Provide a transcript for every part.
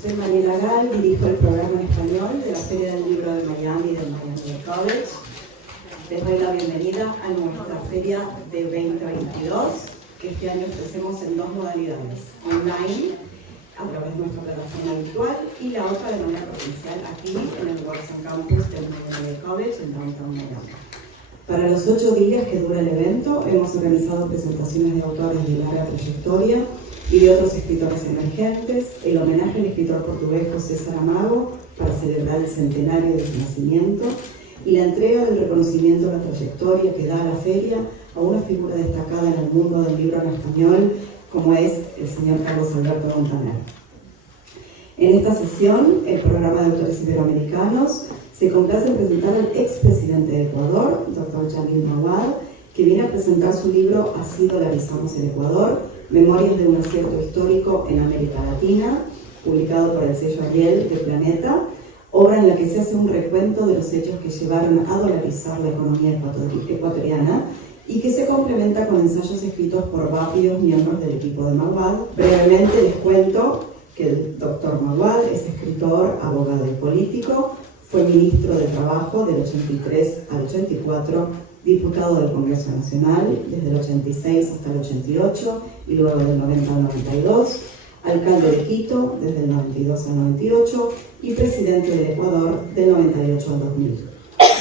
Soy Mariela Gal, dirijo el programa en español de la Feria del Libro de Miami del Miami College. Les doy la bienvenida a nuestra Feria de 2022, que este año ofrecemos en dos modalidades: online, a través de nuestra plataforma virtual, y la otra de manera presencial aquí en el Watson Campus del Miami College en Downtown Miami. Para los 8 días que dura el evento, hemos organizado presentaciones de autores de larga trayectoria y de otros escritores emergentes, el homenaje al escritor portugués José Saramago para celebrar el centenario de su nacimiento y la entrega del reconocimiento a la trayectoria que da la feria a una figura destacada en el mundo del libro en español como es el señor Carlos Alberto Montaner. En esta sesión, el programa de autores iberoamericanos se complace en presentar al expresidente de Ecuador, Dr. Jamil Mahuad, que viene a presentar su libro Así dolarizamos el Ecuador, Memorias de un acierto histórico en América Latina, publicado por el sello Ariel de Planeta, obra en la que se hace un recuento de los hechos que llevaron a dolarizar la economía ecuatoriana y que se complementa con ensayos escritos por varios miembros del equipo de Mahuad. Brevemente les cuento que el Dr. Mahuad es escritor, abogado y político, fue ministro de Trabajo del 83 al 84, diputado del Congreso Nacional desde el 86 hasta el 88 y luego del 90 al 92, alcalde de Quito desde el 92 al 98 y presidente del Ecuador del 98 al 2000.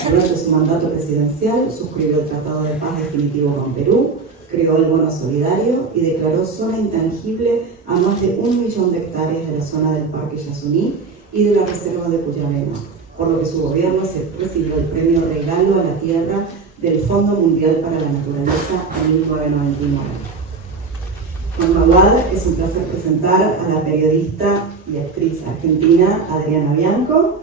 Durante su mandato presidencial suscribió el Tratado de Paz definitivo con Perú, creó el Bono Solidario y declaró zona intangible a más de 1 millón de hectáreas de la zona del Parque Yasuní y de la Reserva de Puyalema, por lo que su gobierno recibió el premio Regalo a la Tierra del Fondo Mundial para la Naturaleza en 1999. Con Mahuad es un placer presentar a la periodista y actriz argentina Adriana Bianco.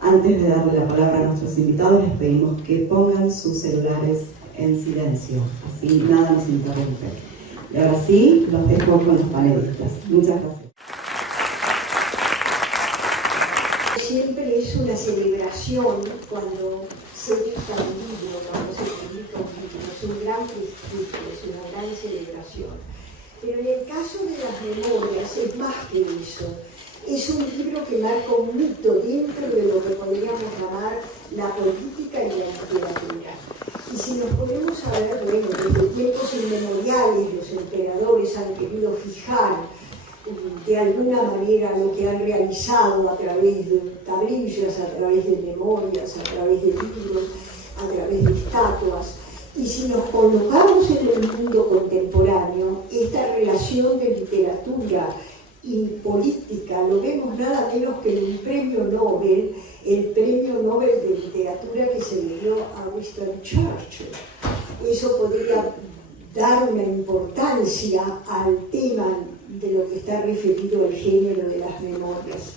Antes de darle la palabra a nuestros invitados, les pedimos que pongan sus celulares en silencio, así nada nos interrumpe. Y ahora sí, los dejo con los panelistas. Muchas gracias. Siempre es una celebración cuando se edita un libro, cuando se publica un libro. Es un gran prestigio, es una gran celebración. Pero en el caso de las memorias es más que eso. Es un libro que marca un mito dentro de lo que podríamos llamar la política y la literatura. Y si nos ponemos a ver, bueno, desde tiempos inmemoriales los emperadores han querido fijar de alguna manera lo que han realizado a través de tablillas, a través de memorias, a través de libros, a través de estatuas. Y si nos colocamos en el mundo contemporáneo, esta relación de literatura y política lo vemos nada menos que en un premio Nobel, el premio Nobel de literatura que se le dio a Winston Churchill. Eso podría dar una importancia al tema de lo que está referido al género de las memorias.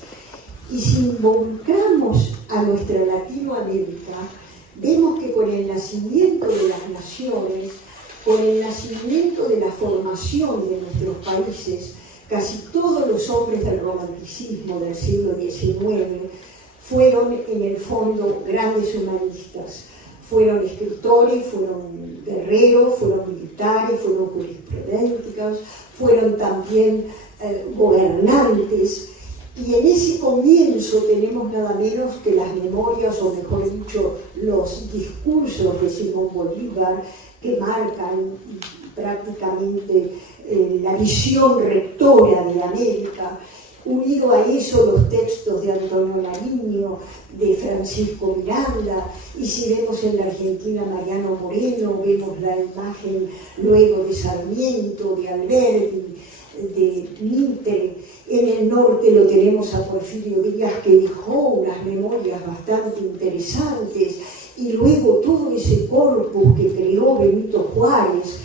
Y si involucramos a nuestra Latinoamérica, vemos que con el nacimiento de las naciones, con el nacimiento de la formación de nuestros países, casi todos los hombres del romanticismo del siglo XIX fueron en el fondo grandes humanistas. Fueron escritores, fueron guerreros, fueron militares, fueron jurisprudentes, fueron también gobernantes. Y en ese comienzo tenemos nada menos que las memorias, o mejor dicho, los discursos de Simón Bolívar, que marcan prácticamente la visión rectora de América. Unido a eso los textos de Antonio Nariño, de Francisco Miranda, y si vemos en la Argentina Mariano Moreno, vemos la imagen luego de Sarmiento, de Alberdi, de Mitre. En el norte lo tenemos a Porfirio Díaz, que dejó unas memorias bastante interesantes, y luego todo ese corpus que creó Benito Juárez.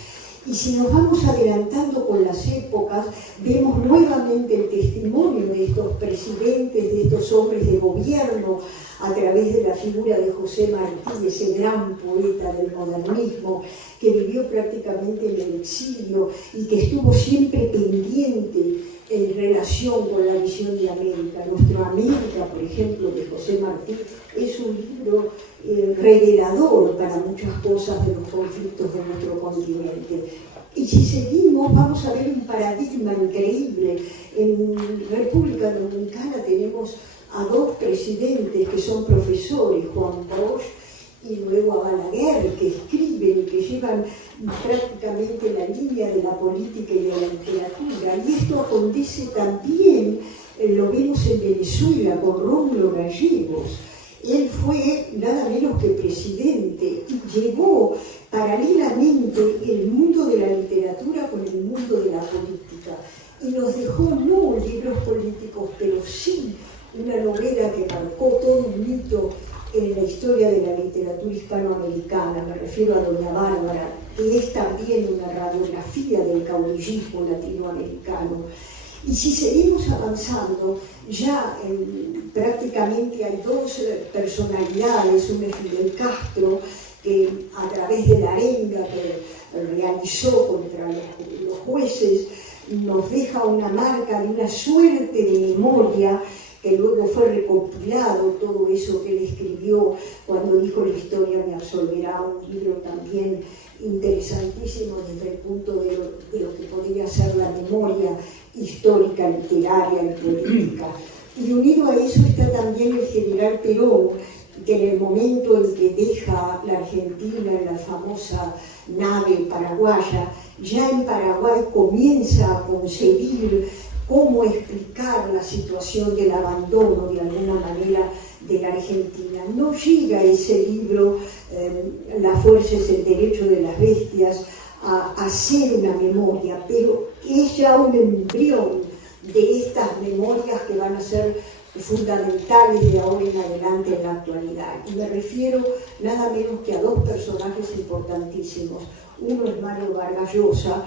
Y si nos vamos adelantando con las épocas, vemos nuevamente el testimonio de estos presidentes, de estos hombres de gobierno, a través de la figura de José Martí, ese gran poeta del modernismo, que vivió prácticamente en el exilio y que estuvo siempre pendiente en relación con la visión de América. Nuestra América, por ejemplo, de José Martí, es un libro revelador para muchas cosas de los conflictos de nuestro continente. Y si seguimos, vamos a ver un paradigma increíble. En República República Dominicana tenemos a dos presidentes que son profesores, Juan Bosch y luego a Balaguer, que escriben y que llevan prácticamente la línea de la política y de la literatura. Y esto acontece también, lo vemos en Venezuela con Rómulo Gallegos. Él fue nada menos que presidente y llevó paralelamente el mundo de la literatura con el mundo de la política. Y nos dejó no libros políticos, pero sí una novela que marcó todo un hito en la historia de la literatura hispanoamericana. Me refiero a Doña Bárbara, que es también una radiografía del caudillismo latinoamericano. Y si seguimos avanzando, ya prácticamente hay dos personalidades, una es Fidel Castro, que a través de la arenga que realizó contra los jueces, nos deja una marca de una suerte de memoria, que luego fue recopilado todo eso que él escribió cuando dijo La historia me absolverá, un libro también interesantísimo desde el punto de lo que podría ser la memoria histórica, literaria y política. Y unido a eso está también el general Perón, que en el momento en que deja la Argentina en la famosa nave paraguaya, ya en Paraguay comienza a concebir cómo explicar la situación del abandono de alguna manera de la Argentina. No llega ese libro, La fuerza es el derecho de las bestias, a hacer una memoria, pero es ya un embrión de estas memorias que van a ser fundamentales de ahora en adelante en la actualidad. Y me refiero nada menos que a dos personajes importantísimos. Uno es Mario Vargas Llosa,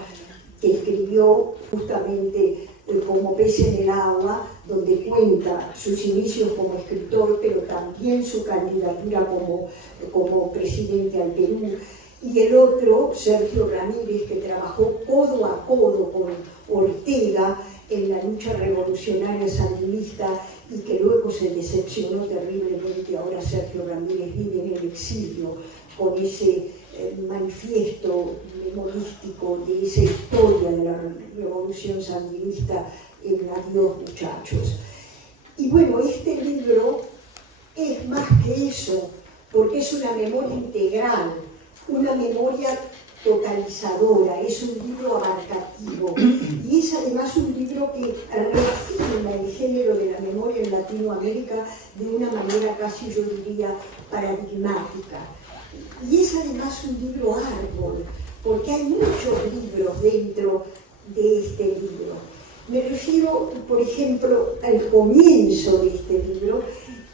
que escribió justamente Como pez en el agua, donde cuenta sus inicios como escritor, pero también su candidatura como presidente al Perú. Y el otro, Sergio Ramírez, que trabajó codo a codo con Ortega en la lucha revolucionaria sandinista y que luego se decepcionó terriblemente. Ahora Sergio Ramírez vive en el exilio con ese manifiesto memorístico de esa historia de la revolución sandinista en Adiós muchachos. Y bueno, este libro es más que eso, porque es una memoria integral, una memoria totalizadora, es un libro abarcativo y es además un libro que reafirma el género de la memoria en Latinoamérica de una manera casi, yo diría, paradigmática. Y es además un libro árbol, porque hay muchos libros dentro de este libro. Me refiero, por ejemplo, al comienzo de este libro,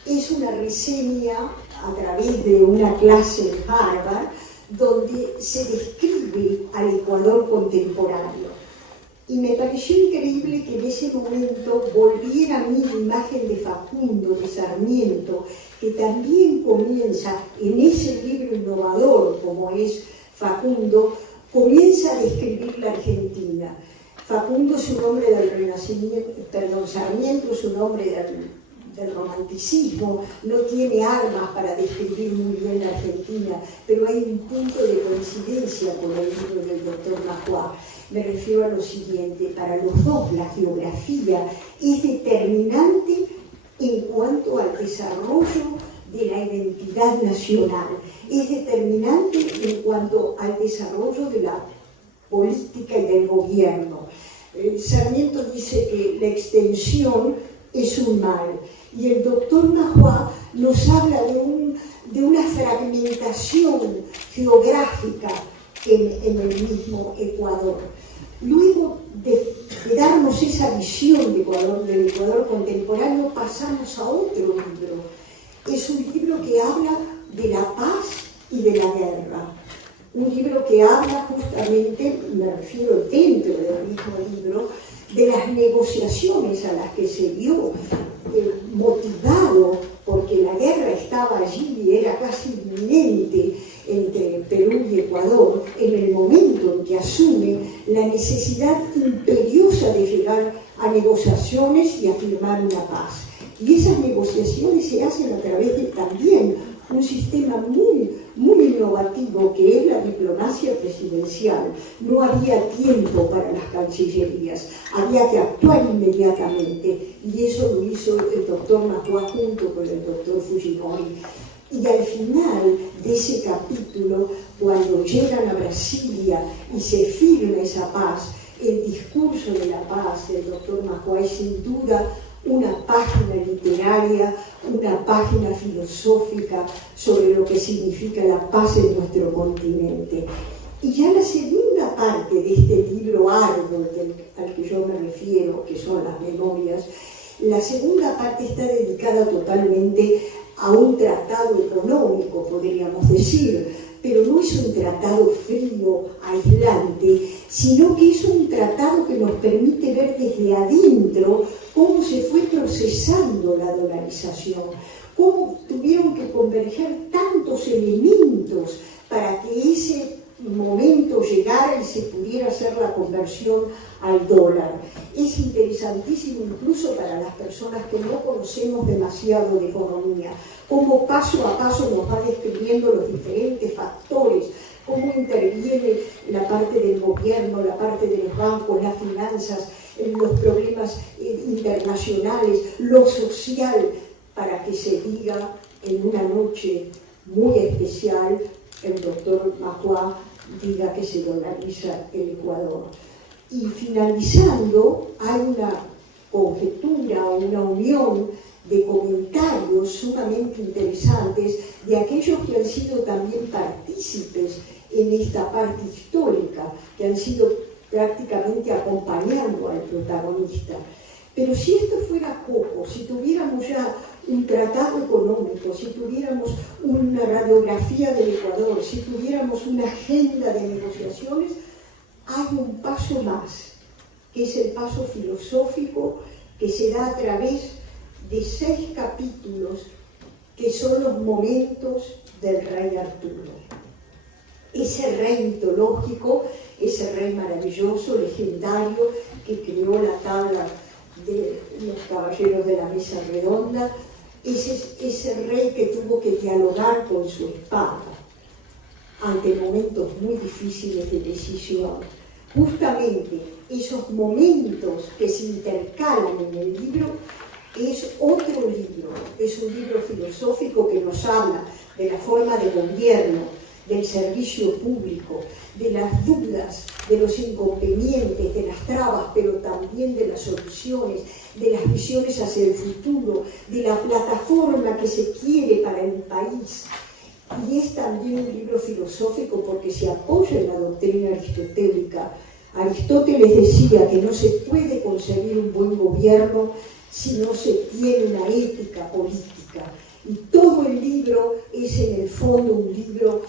es una reseña a través de una clase en Harvard, donde se describe al Ecuador contemporáneo. Y me pareció increíble que en ese momento volviera a mí la imagen de Facundo, de Sarmiento, que también comienza en ese libro innovador como es Facundo, comienza a describir la Argentina. Facundo es un hombre del Renacimiento, Sarmiento es un hombre del romanticismo, no tiene armas para describir muy bien la Argentina, pero hay un punto de coincidencia con el libro del doctor Magua. Me refiero a lo siguiente: para los dos la geografía es determinante en cuanto al desarrollo de la identidad nacional, es determinante en cuanto al desarrollo de la política y del gobierno. Sarmiento dice que la extensión es un mal, y el doctor Magua nos habla de una fragmentación geográfica en el mismo Ecuador. Luego de darnos esa visión del Ecuador contemporáneo, pasamos a otro libro. Es un libro que habla de la paz y de la guerra. Un libro que habla justamente, me refiero dentro del mismo libro, de las negociaciones a las que se dio, motivado porque la guerra estaba allí y era casi inminente entre Perú y Ecuador, en el momento en que asume la necesidad imperiosa de llegar a negociaciones y a firmar una paz. Y esas negociaciones se hacen a través de también un sistema muy, muy innovativo que es la diplomacia presidencial. No había tiempo para las cancillerías, había que actuar inmediatamente, y eso lo hizo el doctor Magua junto con el doctor Fujimori. Y al final de ese capítulo, cuando llegan a Brasilia y se firma esa paz, el discurso de la paz del doctor Magua es sin duda una página literaria, una página filosófica sobre lo que significa la paz en nuestro continente. Y ya la segunda parte de este libro árbol al que yo me refiero, que son las memorias, la segunda parte está dedicada totalmente a un tratado económico, podríamos decir, pero no es un tratado frío, aislante, sino que es un tratado que nos permite ver desde adentro cómo se fue procesando la dolarización, cómo tuvieron que converger tantos elementos para que ese momento llegara y se pudiera hacer la conversión al dólar. Es interesantísimo incluso para las personas que no conocemos demasiado de economía, cómo paso a paso nos va describiendo los diferentes factores, cómo interviene la parte del gobierno, la parte de los bancos, las finanzas, los problemas internacionales, lo social, para que se diga en una noche muy especial, el doctor Magua diga que se dolariza el Ecuador. Y finalizando, hay una conjetura, una unión de comentarios sumamente interesantes de aquellos que han sido también partícipes en esta parte histórica, que han sido prácticamente acompañando al protagonista. Pero si esto fuera poco, si tuviéramos ya un tratado económico, si tuviéramos una radiografía del Ecuador, si tuviéramos una agenda de negociaciones, hay un paso más, que es el paso filosófico que se da a través de 6 capítulos que son los momentos del rey Arturo. Ese rey mitológico, ese rey maravilloso, legendario, que creó la tabla de los caballeros de la mesa redonda, ese rey que tuvo que dialogar con su espada ante momentos muy difíciles de decisión. Justamente esos momentos que se intercalan en el libro es otro libro, es un libro filosófico que nos habla de la forma de gobierno, del servicio público, de las dudas, de los inconvenientes, de las trabas, pero también de las soluciones, de las visiones hacia el futuro, de la plataforma que se quiere para el país. Y es también un libro filosófico porque se apoya en la doctrina aristotélica. Aristóteles decía que no se puede concebir un buen gobierno si no se tiene una ética política. Y todo el libro es en el fondo un libro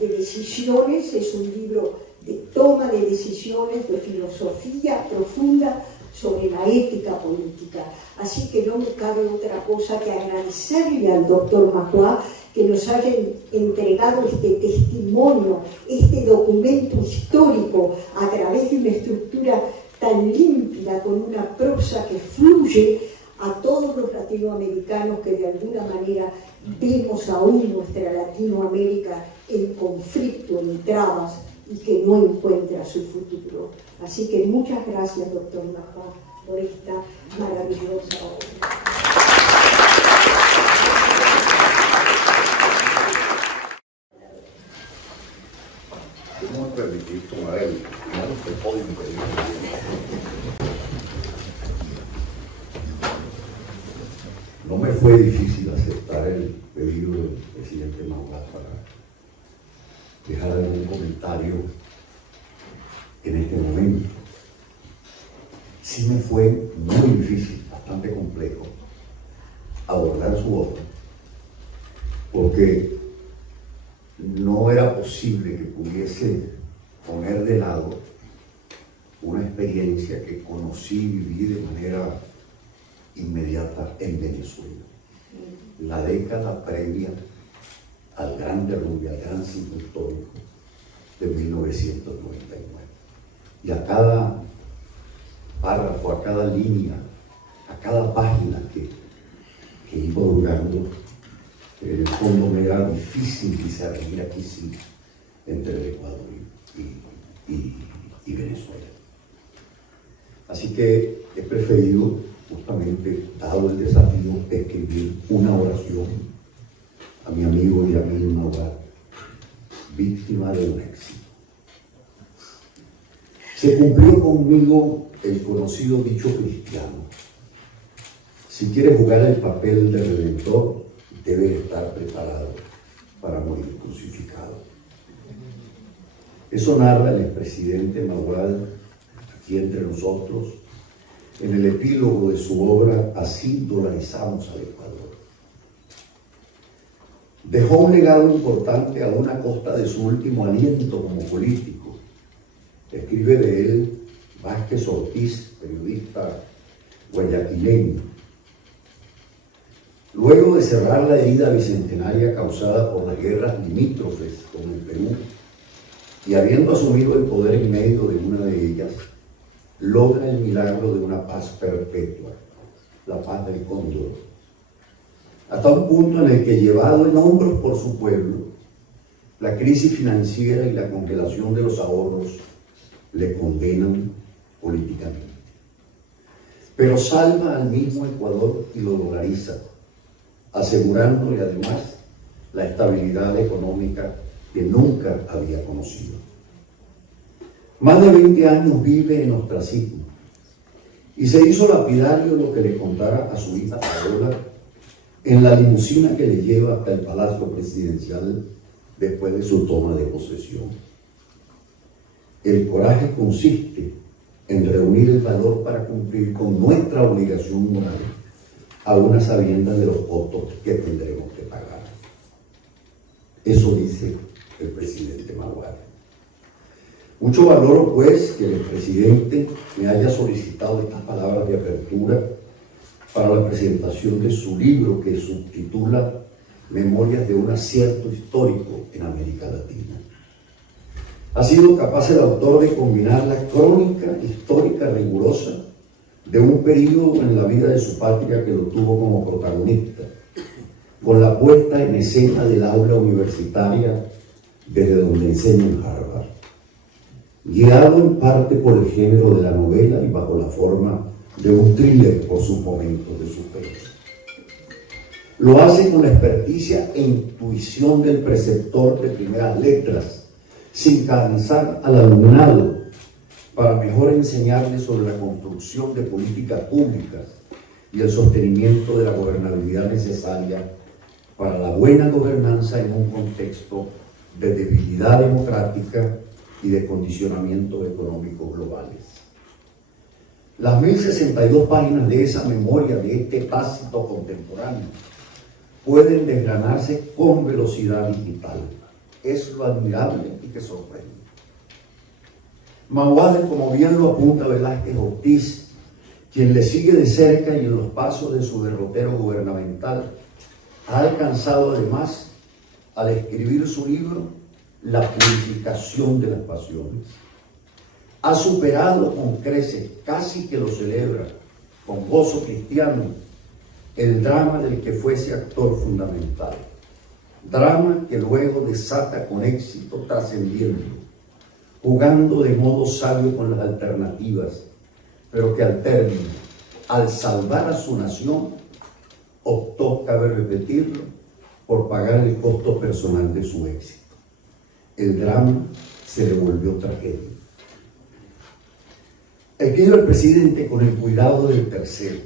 de decisiones, es un libro de toma de decisiones, de filosofía profunda sobre la ética política. Así que no me cabe otra cosa que agradecerle al doctor Magua que nos haya entregado este testimonio, este documento histórico a través de una estructura tan límpida, con una prosa que fluye a todos los latinoamericanos que de alguna manera vemos aún nuestra Latinoamérica en conflicto, en trabas y que no encuentra su futuro. Así que muchas gracias, doctor Magua, por esta maravillosa obra. ¿Cómo me permitís tomar el podio? No me fue difícil aceptar el pedido del presidente Magua para dejar algún comentario en este momento. Sí me fue muy difícil, bastante complejo, abordar su obra, porque no era posible que pudiese poner de lado una experiencia que conocí y viví de manera inmediata en Venezuela. La década previa al gran derrumbe, al gran sismo histórico de 1999. Y a cada párrafo, a cada línea, a cada página que iba durando, En el fondo me era difícil discernir aquí sí entre el Ecuador y Venezuela. Así que he preferido, justamente, dado el desafío, escribir una oración a mi amigo Yamil Maguad, víctima de un éxito. Se cumplió conmigo el conocido dicho cristiano: si quieres jugar el papel de redentor, debes estar preparado para morir crucificado. Eso narra el expresidente Maguad aquí entre nosotros en el epílogo de su obra Así dolarizamos al Ecuador. Dejó un legado importante aún a costa de su último aliento como político. Escribe de él Vázquez Ortiz, periodista guayaquileño. Luego de cerrar la herida bicentenaria causada por las guerras limítrofes con el Perú, y habiendo asumido el poder en medio de una de ellas, logra el milagro de una paz perpetua, la paz del Cóndor, hasta un punto en el que, llevado en hombros por su pueblo, la crisis financiera y la congelación de los ahorros le condenan políticamente. Pero salva al mismo Ecuador y lo dolariza, asegurándole además la estabilidad económica que nunca había conocido. Más de 20 años vive en ostracismo y se hizo lapidario lo que le contara a su hija Paola en la limusina que le lleva hasta el Palacio Presidencial después de su toma de posesión. El coraje consiste en reunir el valor para cumplir con nuestra obligación moral, a una sabiendas de los costos que tendremos que pagar. Eso dice el presidente Maguad. Mucho valoro, pues, que el presidente me haya solicitado estas palabras de apertura para la presentación de su libro que subtitula Memorias de un acierto histórico en América Latina. Ha sido capaz el autor de combinar la crónica histórica rigurosa de un periodo en la vida de su patria que lo tuvo como protagonista, con la puesta en escena del aula universitaria desde donde enseña en Harvard, guiado en parte por el género de la novela y bajo la forma de un thriller por sus momentos de suspenso. Lo hace con la experticia e intuición del preceptor de primeras letras, sin cansar al alumnado, para mejor enseñarle sobre la construcción de políticas públicas y el sostenimiento de la gobernabilidad necesaria para la buena gobernanza en un contexto de debilidad democrática y de condicionamientos económicos globales. Las 1062 páginas de esa memoria de este Tácito contemporáneo pueden desgranarse con velocidad digital. Es lo admirable y que sorprende. Maguad, como bien lo apunta Velázquez Ortiz, quien le sigue de cerca y en los pasos de su derrotero gubernamental, ha alcanzado además, al escribir su libro, la purificación de las pasiones. Ha superado con creces, casi que lo celebra, con gozo cristiano, el drama del que fuese actor fundamental. Drama que luego desata con éxito trascendiendo, jugando de modo sabio con las alternativas, pero que al término, al salvar a su nación, optó, cabe repetirlo, por pagar el costo personal de su éxito. El drama se le volvió tragedia. Escribe el presidente con el cuidado del tercero,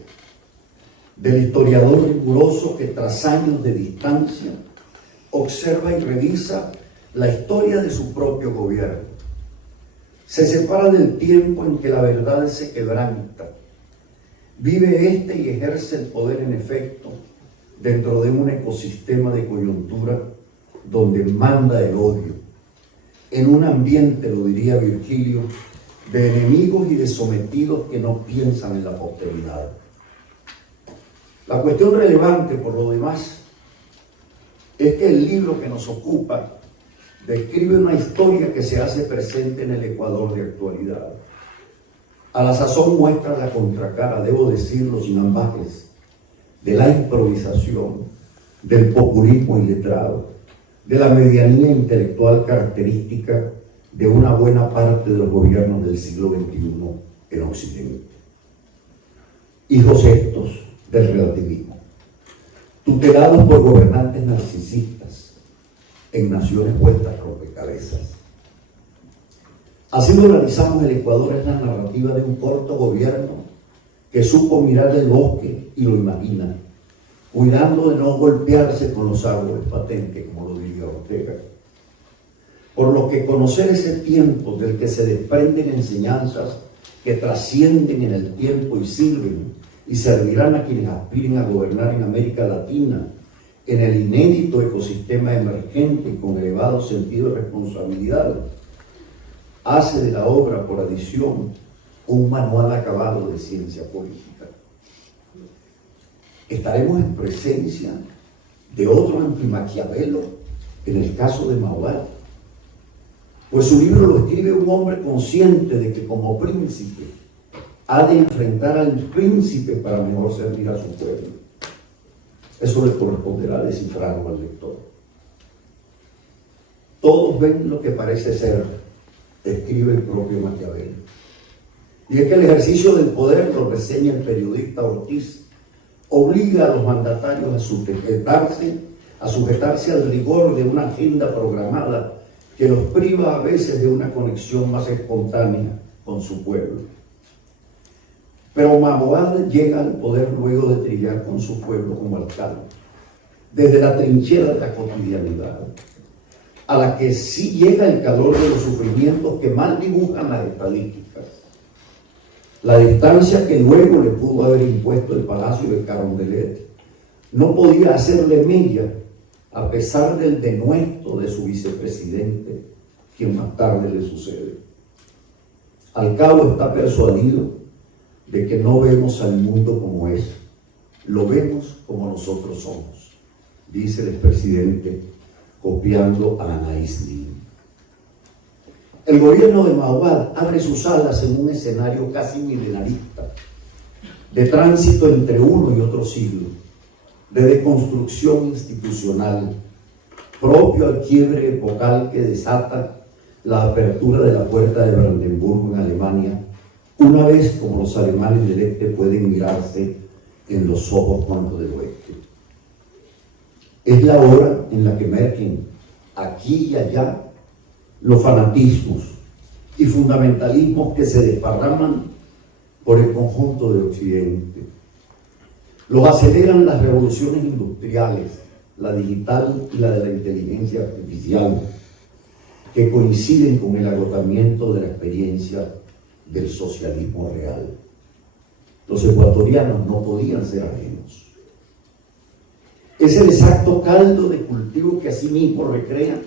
del historiador riguroso que tras años de distancia observa y revisa la historia de su propio gobierno. Se separa del tiempo en que la verdad se quebranta. Vive este y ejerce el poder en efecto dentro de un ecosistema de coyuntura donde manda el odio, en un ambiente, lo diría Virgilio, de enemigos y de sometidos que no piensan en la posteridad. La cuestión relevante, por lo demás, es que el libro que nos ocupa describe una historia que se hace presente en el Ecuador de actualidad. A la sazón muestra la contracara, debo decirlo sin ambajes, de la improvisación, del populismo iletrado, de la medianía intelectual característica de una buena parte de los gobiernos del siglo XXI en Occidente. Hijos estos del relativismo, tutelados por gobernantes narcisistas en naciones vueltas rompecabezas. Así lo analizamos el Ecuador en la narrativa de un corto gobierno que supo mirar el bosque y lo imagina, cuidando de no golpearse con los árboles patentes, como lo diría Ortega. Por lo que conocer ese tiempo del que se desprenden enseñanzas que trascienden en el tiempo y sirven y servirán a quienes aspiren a gobernar en América Latina, en el inédito ecosistema emergente y con elevado sentido de responsabilidad, hace de la obra por adición un manual acabado de ciencia política. Estaremos en presencia de otro antimaquiavelo en el caso de Mahuad, pues su libro lo escribe un hombre consciente de que como príncipe ha de enfrentar al príncipe para mejor servir a su pueblo. Eso le corresponderá descifrarlo al lector. Todos ven lo que parece ser, escribe el propio Maquiavelo. Y es que el ejercicio del poder, lo reseña el periodista Ortiz, obliga a los mandatarios a sujetarse al rigor de una agenda programada que los priva a veces de una conexión más espontánea con su pueblo. Pero Mahuad llega al poder luego de trillar con su pueblo como alcalde, desde la trinchera de la cotidianidad, a la que sí llega el calor de los sufrimientos que mal dibujan las estadísticas. La distancia que luego le pudo haber impuesto el Palacio de Carondelet no podía hacerle mella a pesar del denuesto de su vicepresidente, quien más tarde le sucede. Al cabo está persuadido de que no vemos al mundo como es, lo vemos como nosotros somos, dice el expresidente, copiando a Anaïs Nin. El gobierno de Mahuad abre sus alas en un escenario casi milenarista, de tránsito entre uno y otro siglo, de deconstrucción institucional, propio al quiebre epocal que desata la apertura de la puerta de Brandenburgo en Alemania, una vez como los alemanes del este pueden mirarse en los ojos cuando del oeste. Es la hora en la que emergen aquí y allá los fanatismos y fundamentalismos que se desparraman por el conjunto de Occidente. Los aceleran las revoluciones industriales, la digital y la de la inteligencia artificial, que coinciden con el agotamiento de la experiencia del socialismo real. Los ecuatorianos no podían ser ajenos. Es el exacto caldo de cultivo que asimismo recrea,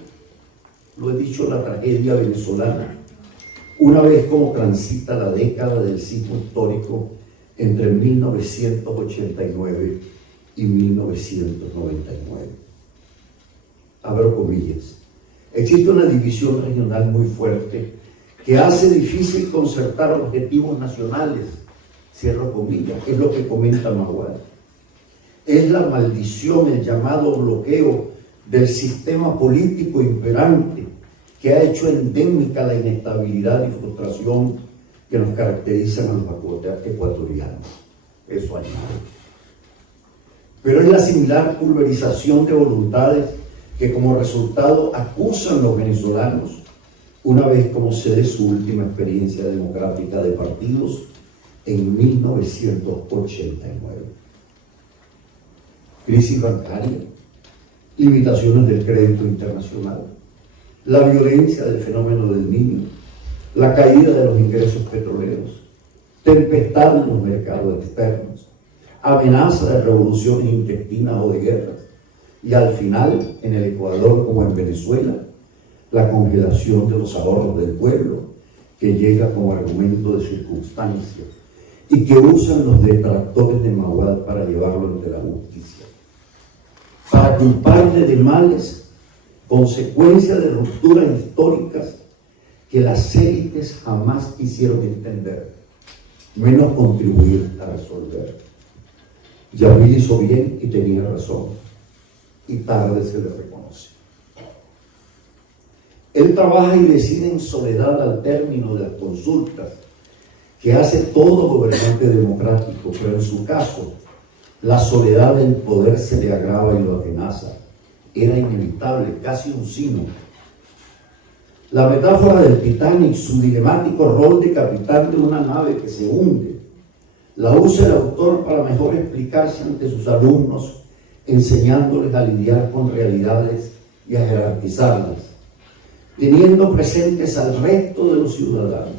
lo he dicho, la tragedia venezolana, una vez como transita la década del sismo histórico entre 1989 y 1999. Abro comillas. Existe una división regional muy fuerte que hace difícil concertar objetivos nacionales. Cierro comillas, es lo que comenta Mahuad. Es la maldición, el llamado bloqueo del sistema político imperante que ha hecho endémica la inestabilidad y frustración que nos caracterizan a los ecuatorianos. Eso añade. Pero es la similar pulverización de voluntades que como resultado acusan los venezolanos una vez como se dé su última experiencia democrática de partidos en 1989. Crisis bancaria, limitaciones del crédito internacional, la violencia del fenómeno del Niño, la caída de los ingresos petroleros, tempestad en los mercados externos, amenaza de revoluciones intestinas o de guerras, y al final, en el Ecuador como en Venezuela, la congelación de los ahorros del pueblo, que llega como argumento de circunstancia y que usan los detractores de Mahuad para llevarlo ante la justicia, para culparle de males, consecuencia de rupturas históricas que las élites jamás quisieron entender, menos contribuir a resolver. Yamil hizo bien y tenía razón. y tarde se le reconoce. Él trabaja y decide en soledad al término de las consultas que hace todo gobernante democrático, pero en su caso, la soledad del poder se le agrava y lo atenaza. Era inevitable, casi un sino. La metáfora del Titanic, su dilemático rol de capitán de una nave que se hunde, la usa el autor para mejor explicarse ante sus alumnos, enseñándoles a lidiar con realidades y a jerarquizarlas, teniendo presentes al resto de los ciudadanos.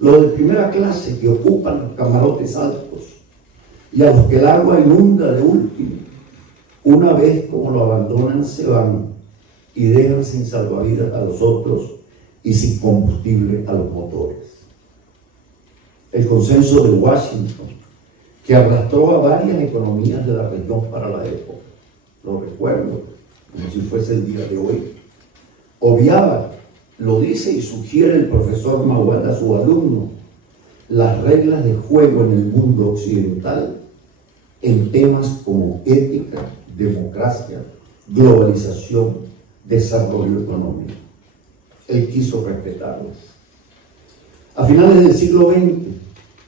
Los de primera clase que ocupan los camarotes altos y a los que el agua inunda de último, una vez como lo abandonan se van y dejan sin salvavidas a los otros y sin combustible a los motores. El consenso de Washington, que arrastró a varias economías de la región para la época, lo recuerdo como si fuese el día de hoy, obviaba, lo dice y sugiere el profesor Mawad a su alumno, las reglas de juego en el mundo occidental en temas como ética, democracia, globalización, desarrollo económico. Él quiso respetarlas. A finales del siglo XX,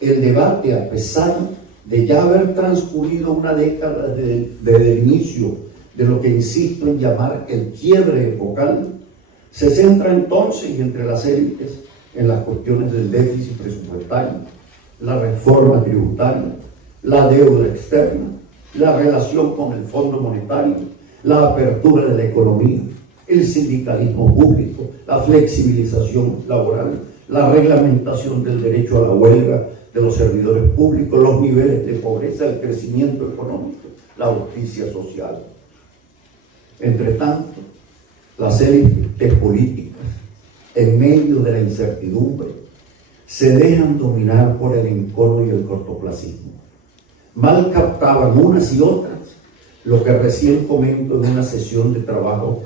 el debate, a pesar de ya haber transcurrido una década desde el inicio de lo que insisto en llamar el quiebre epocal, se centra entonces y entre las élites en las cuestiones del déficit presupuestario, la reforma tributaria, la deuda externa, la relación con el Fondo Monetario, la apertura de la economía, el sindicalismo público, la flexibilización laboral, la reglamentación del derecho a la huelga de los servidores públicos, los niveles de pobreza, el crecimiento económico, la justicia social. Entre tanto, las élites políticas, en medio de la incertidumbre, se dejan dominar por el encono y el cortoplacismo. Mal captaban unas y otras lo que recién comento en una sesión de trabajo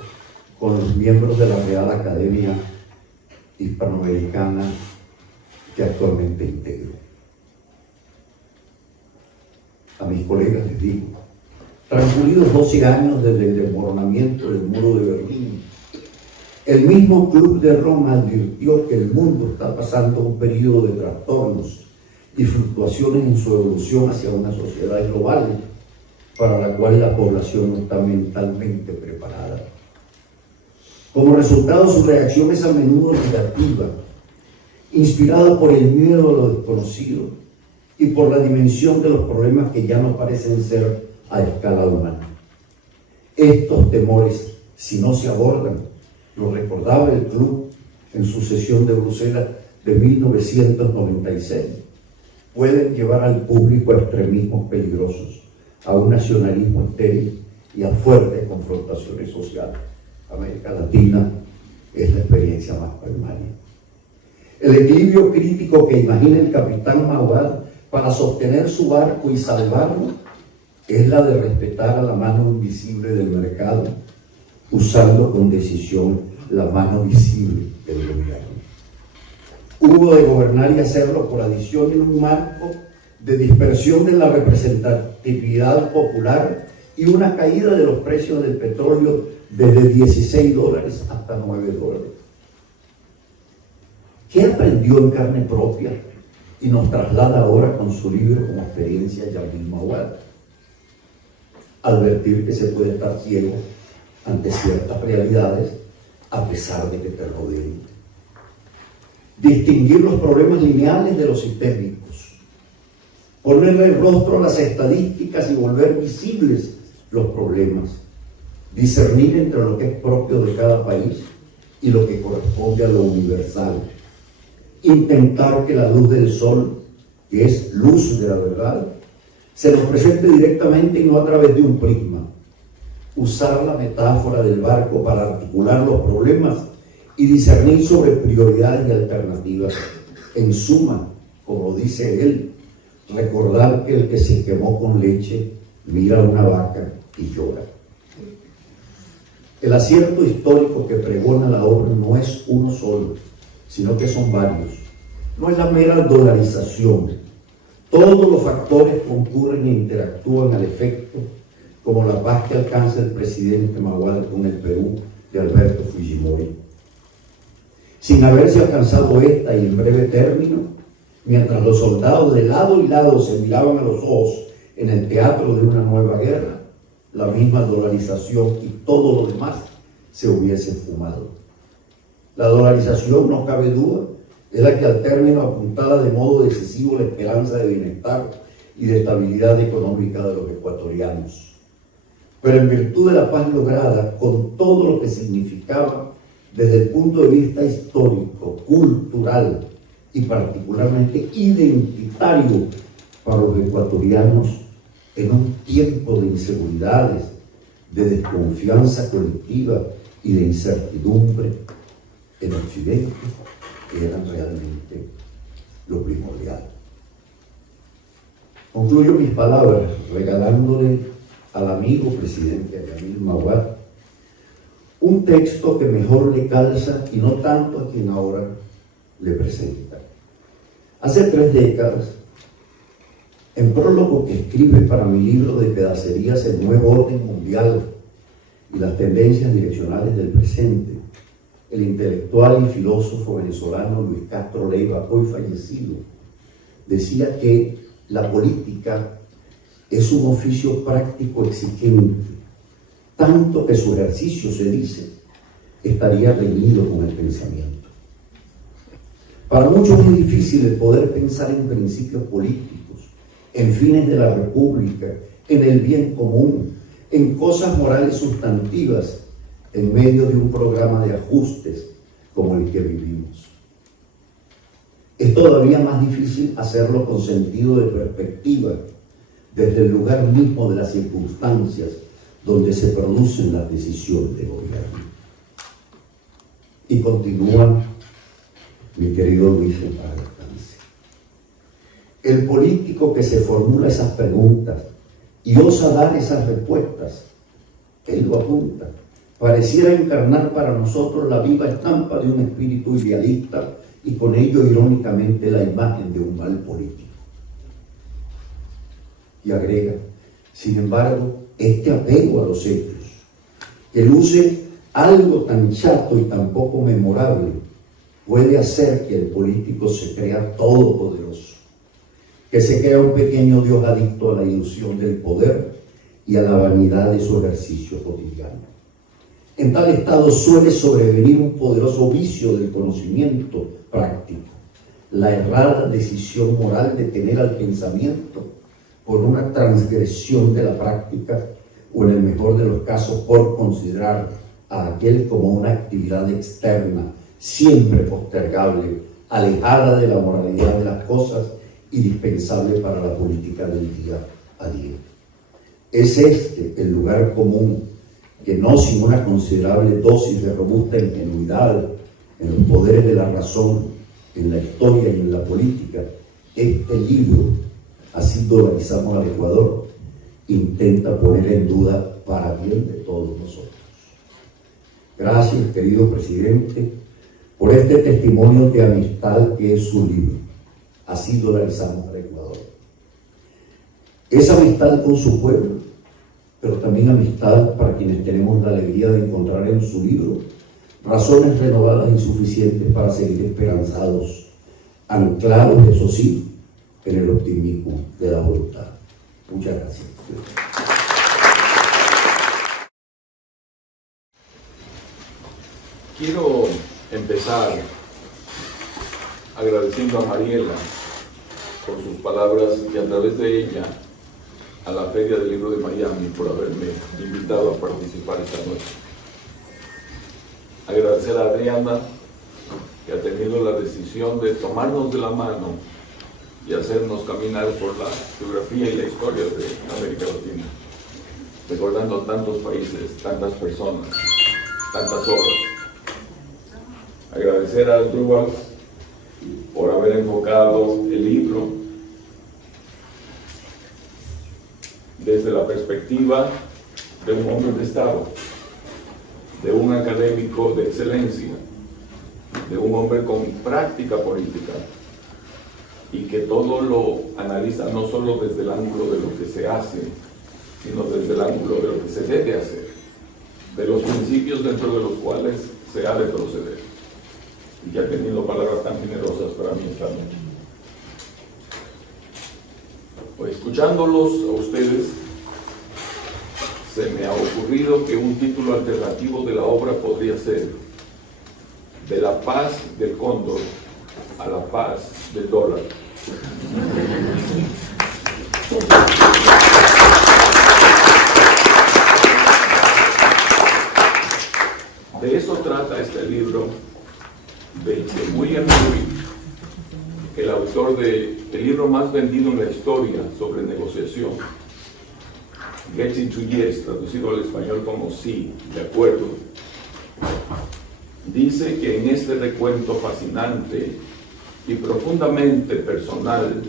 con los miembros de la Real Academia Hispanoamericana que actualmente integro. A mis colegas les digo, transcurridos 12 años desde el desmoronamiento del muro de Berlín, el mismo Club de Roma advirtió que el mundo está pasando un periodo de trastornos y fluctuaciones en su evolución hacia una sociedad global para la cual la población no está mentalmente preparada. Como resultado, su reacción es a menudo negativa, inspirada por el miedo a lo desconocido y por la dimensión de los problemas que ya no parecen ser a escala humana. Estos temores, si no se abordan, lo recordaba el club en su sesión de Bruselas de 1996, pueden llevar al público a extremismos peligrosos, a un nacionalismo estéril y a fuertes confrontaciones sociales. América Latina es la experiencia más primaria. El equilibrio crítico que imagina el capitán Mawad para sostener su barco y salvarlo es la de respetar a la mano invisible del mercado, usando con decisión la mano visible del gobierno. Hubo de gobernar y hacerlo por adición en un marco de dispersión de la representatividad popular y una caída de los precios del petróleo desde $16 hasta $9. ¿Qué aprendió en carne propia y nos traslada ahora con su libro como experiencia Yamil Mawad? Advertir que se puede estar ciego ante ciertas realidades a pesar de que te rodeen. Distinguir los problemas lineales de los sistémicos. Ponerle rostro a las estadísticas y volver visibles los problemas. Discernir entre lo que es propio de cada país y lo que corresponde a lo universal. Intentar que la luz del sol, que es luz de la verdad, se nos presente directamente y no a través de un prisma. Usar la metáfora del barco para articular los problemas y discernir sobre prioridades y alternativas. En suma, como dice él, recordar que el que se quemó con leche mira a una vaca y llora. El acierto histórico que pregona la obra no es uno solo, sino que son varios. No es la mera dolarización. Todos los factores concurren e interactúan al efecto como la paz que alcanza el presidente Maguad con el Perú de Alberto Fujimori. Sin haberse alcanzado esta y en breve término, mientras los soldados de lado y lado se miraban a los ojos en el teatro de una nueva guerra, la misma dolarización y todo lo demás se hubiese fumado. La dolarización, no cabe duda, es la que al término apuntala de modo decisivo la esperanza de bienestar y de estabilidad económica de los ecuatorianos. Pero en virtud de la paz lograda, con todo lo que significaba desde el punto de vista histórico, cultural y particularmente identitario para los ecuatorianos, en un tiempo de inseguridades, de desconfianza colectiva y de incertidumbre, en Occidente eran realmente lo primordial. Concluyo mis palabras regalándole al amigo presidente Yamil Maguad un texto que mejor le calza y no tanto a quien ahora le presenta. Hace 3 décadas, en prólogo que escribe para mi libro de pedacerías El Nuevo Orden Mundial y las tendencias direccionales del presente, el intelectual y filósofo venezolano Luis Castro Leiva, hoy fallecido, decía que la política es un oficio práctico exigente, tanto que su ejercicio, se dice, estaría reñido con el pensamiento. Para muchos es difícil el poder pensar en principios políticos, en fines de la república, en el bien común, en cosas morales sustantivas, en medio de un programa de ajustes como el que vivimos. Es todavía más difícil hacerlo con sentido de perspectiva, desde el lugar mismo de las circunstancias donde se producen las decisiones de gobierno. Y continúa mi querido Luis en paz descanse. El político que se formula esas preguntas y osa dar esas respuestas, él lo apunta, pareciera encarnar para nosotros la viva estampa de un espíritu idealista y con ello irónicamente la imagen de un mal político. Y agrega, sin embargo, este apego a los hechos, que luce algo tan chato y tan poco memorable, puede hacer que el político se crea todopoderoso, que se crea un pequeño Dios adicto a la ilusión del poder y a la vanidad de su ejercicio cotidiano. En tal estado suele sobrevenir un poderoso vicio del conocimiento práctico, la errada decisión moral de tener al pensamiento por una transgresión de la práctica o, en el mejor de los casos, por considerar a aquel como una actividad externa, siempre postergable, alejada de la moralidad de las cosas y dispensable para la política del día a día. Es este el lugar común que, no sin una considerable dosis de robusta ingenuidad en los poderes de la razón, en la historia y en la política, este libro, Así dolarizamos al Ecuador, intenta poner en duda para bien de todos nosotros. Gracias, querido presidente, por este testimonio de amistad que es su libro, Así dolarizamos al Ecuador. Es amistad con su pueblo, pero también amistad para quienes tenemos la alegría de encontrar en su libro razones renovadas y suficientes para seguir esperanzados, anclados, eso sí, en el optimismo de la voluntad. Muchas gracias. Quiero empezar agradeciendo a Mariela por sus palabras y a través de ella a la Feria del Libro de Miami por haberme invitado a participar esta noche. Agradecer a Adriana, que ha tenido la decisión de tomarnos de la mano y hacernos caminar por la geografía y la historia de América Latina, recordando tantos países, tantas personas, tantas obras. Agradecer a Druval por haber enfocado el libro desde la perspectiva de un hombre de Estado, de un académico de excelencia, de un hombre con práctica política, y que todo lo analiza no solo desde el ángulo de lo que se hace, sino desde el ángulo de lo que se debe hacer, de los principios dentro de los cuales se ha de proceder, y que ha tenido palabras tan generosas para mí esta noche. Pues, escuchándolos a ustedes, se me ha ocurrido que un título alternativo de la obra podría ser "De la paz del cóndor a la paz del dólar". De eso trata este libro de William Murray, el autor del libro más vendido en la historia sobre negociación, Getting to Yes, traducido al español como "Sí, de acuerdo". Dice que en este recuento fascinante y profundamente personal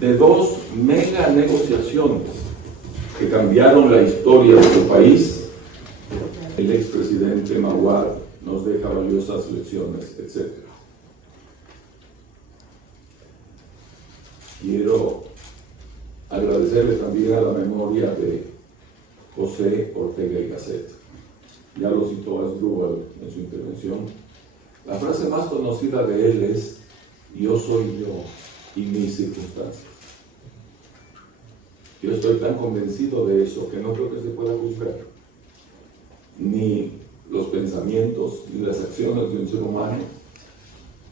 de dos mega negociaciones que cambiaron la historia de su país, el expresidente Mawad nos deja valiosas lecciones, etc. Quiero agradecerle también a la memoria de José Ortega y Gasset. Ya lo citó Asdrúbal en su intervención. La frase más conocida de él es: "Yo soy yo y mis circunstancias". Yo estoy tan convencido de eso que no creo que se pueda juzgar ni los pensamientos ni las acciones de un ser humano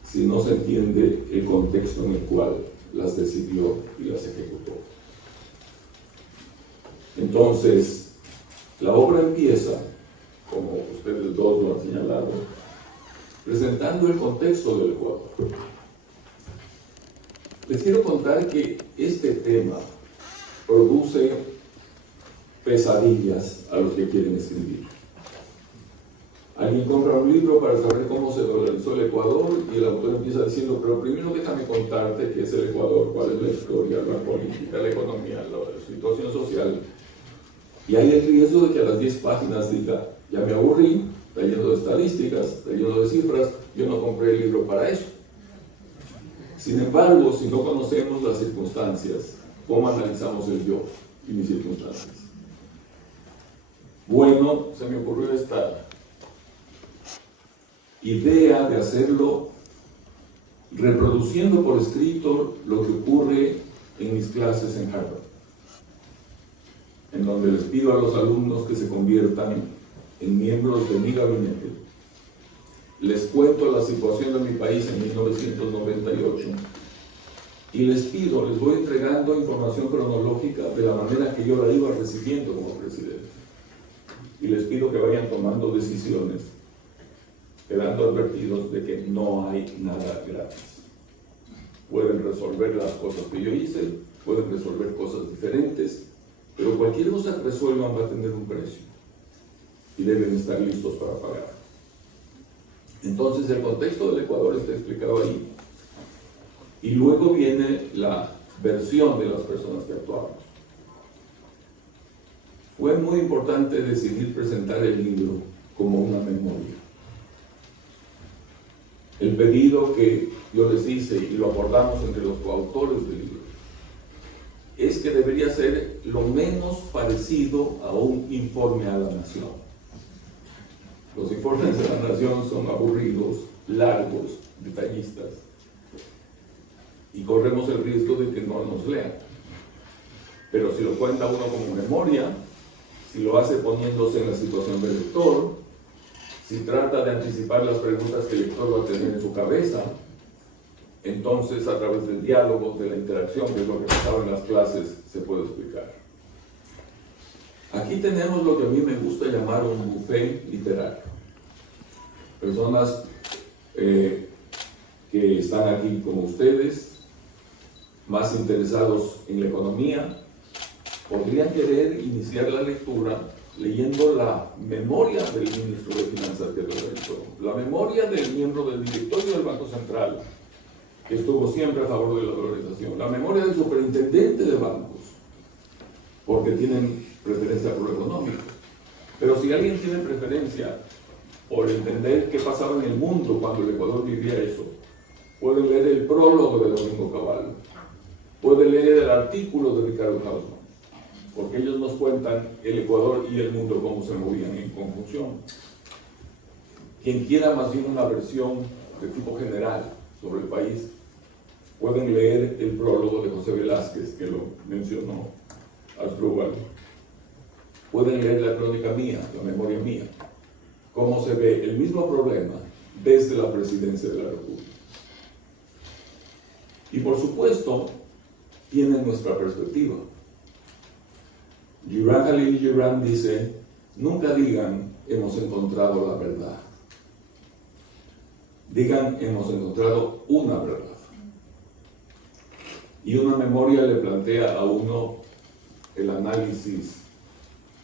si no se entiende el contexto en el cual las decidió y las ejecutó. Entonces, la obra empieza, como ustedes dos lo han señalado, presentando el contexto del Ecuador. Les quiero contar que este tema produce pesadillas a los que quieren escribir. Alguien compra un libro para saber cómo se dolarizó el Ecuador y el autor empieza diciendo: pero primero déjame contarte qué es el Ecuador, cuál es la historia, la política, la economía, la situación social. Y hay el riesgo de que a las 10 páginas diga: ya me aburrí, está lleno de estadísticas, está lleno de cifras, yo no compré el libro para eso. Sin embargo, si no conocemos las circunstancias, ¿cómo analizamos el yo y mis circunstancias? Bueno, se me ocurrió esta idea de hacerlo reproduciendo por escrito lo que ocurre en mis clases en Harvard, en donde les pido a los alumnos que se conviertan en miembros de mi gabinete. Les cuento la situación de mi país en 1998 y les voy entregando información cronológica de la manera que yo la iba recibiendo como presidente. Y les pido que vayan tomando decisiones, quedando advertidos de que no hay nada gratis. Pueden resolver las cosas que yo hice, pueden resolver cosas diferentes, pero cualquier cosa que resuelvan va a tener un precio y deben estar listos para pagar. Entonces, el contexto del Ecuador está explicado ahí. Y luego viene la versión de las personas que actuamos. Fue muy importante decidir presentar el libro como una memoria. El pedido que yo les hice, y lo acordamos entre los coautores del libro, es que debería ser lo menos parecido a un informe a la nación. Los informes de la nación son aburridos, largos, detallistas, y corremos el riesgo de que no nos lean. Pero si lo cuenta uno como memoria, si lo hace poniéndose en la situación del lector, si trata de anticipar las preguntas que el lector va a tener en su cabeza, entonces a través del diálogo, de la interacción, que es lo que pasaba en las clases, se puede explicar. Aquí tenemos lo que a mí me gusta llamar un buffet literario. Personas que están aquí como ustedes, más interesados en la economía, podrían querer iniciar la lectura leyendo la memoria del ministro de Finanzas que lo realizó, la memoria del miembro del directorio del Banco Central, que estuvo siempre a favor de la dolarización, la memoria del superintendente de bancos, porque tienen preferencia por lo económico. Pero si alguien tiene preferencia por entender qué pasaba en el mundo cuando el Ecuador vivía eso, puede leer el prólogo de Domingo Cavallo, puede leer el artículo de Ricardo Hausmann, porque ellos nos cuentan el Ecuador y el mundo cómo se movían en conjunción. Quien quiera más bien una versión de tipo general sobre el país, pueden leer el prólogo de José Velázquez, que lo mencionó Asdrúbal. Pueden leer la crónica mía, la memoria mía, cómo se ve el mismo problema desde la presidencia de la República. Y por supuesto, tiene nuestra perspectiva. Khalil Gibran dice, nunca digan hemos encontrado la verdad. Digan hemos encontrado una verdad. Y una memoria le plantea a uno el análisis,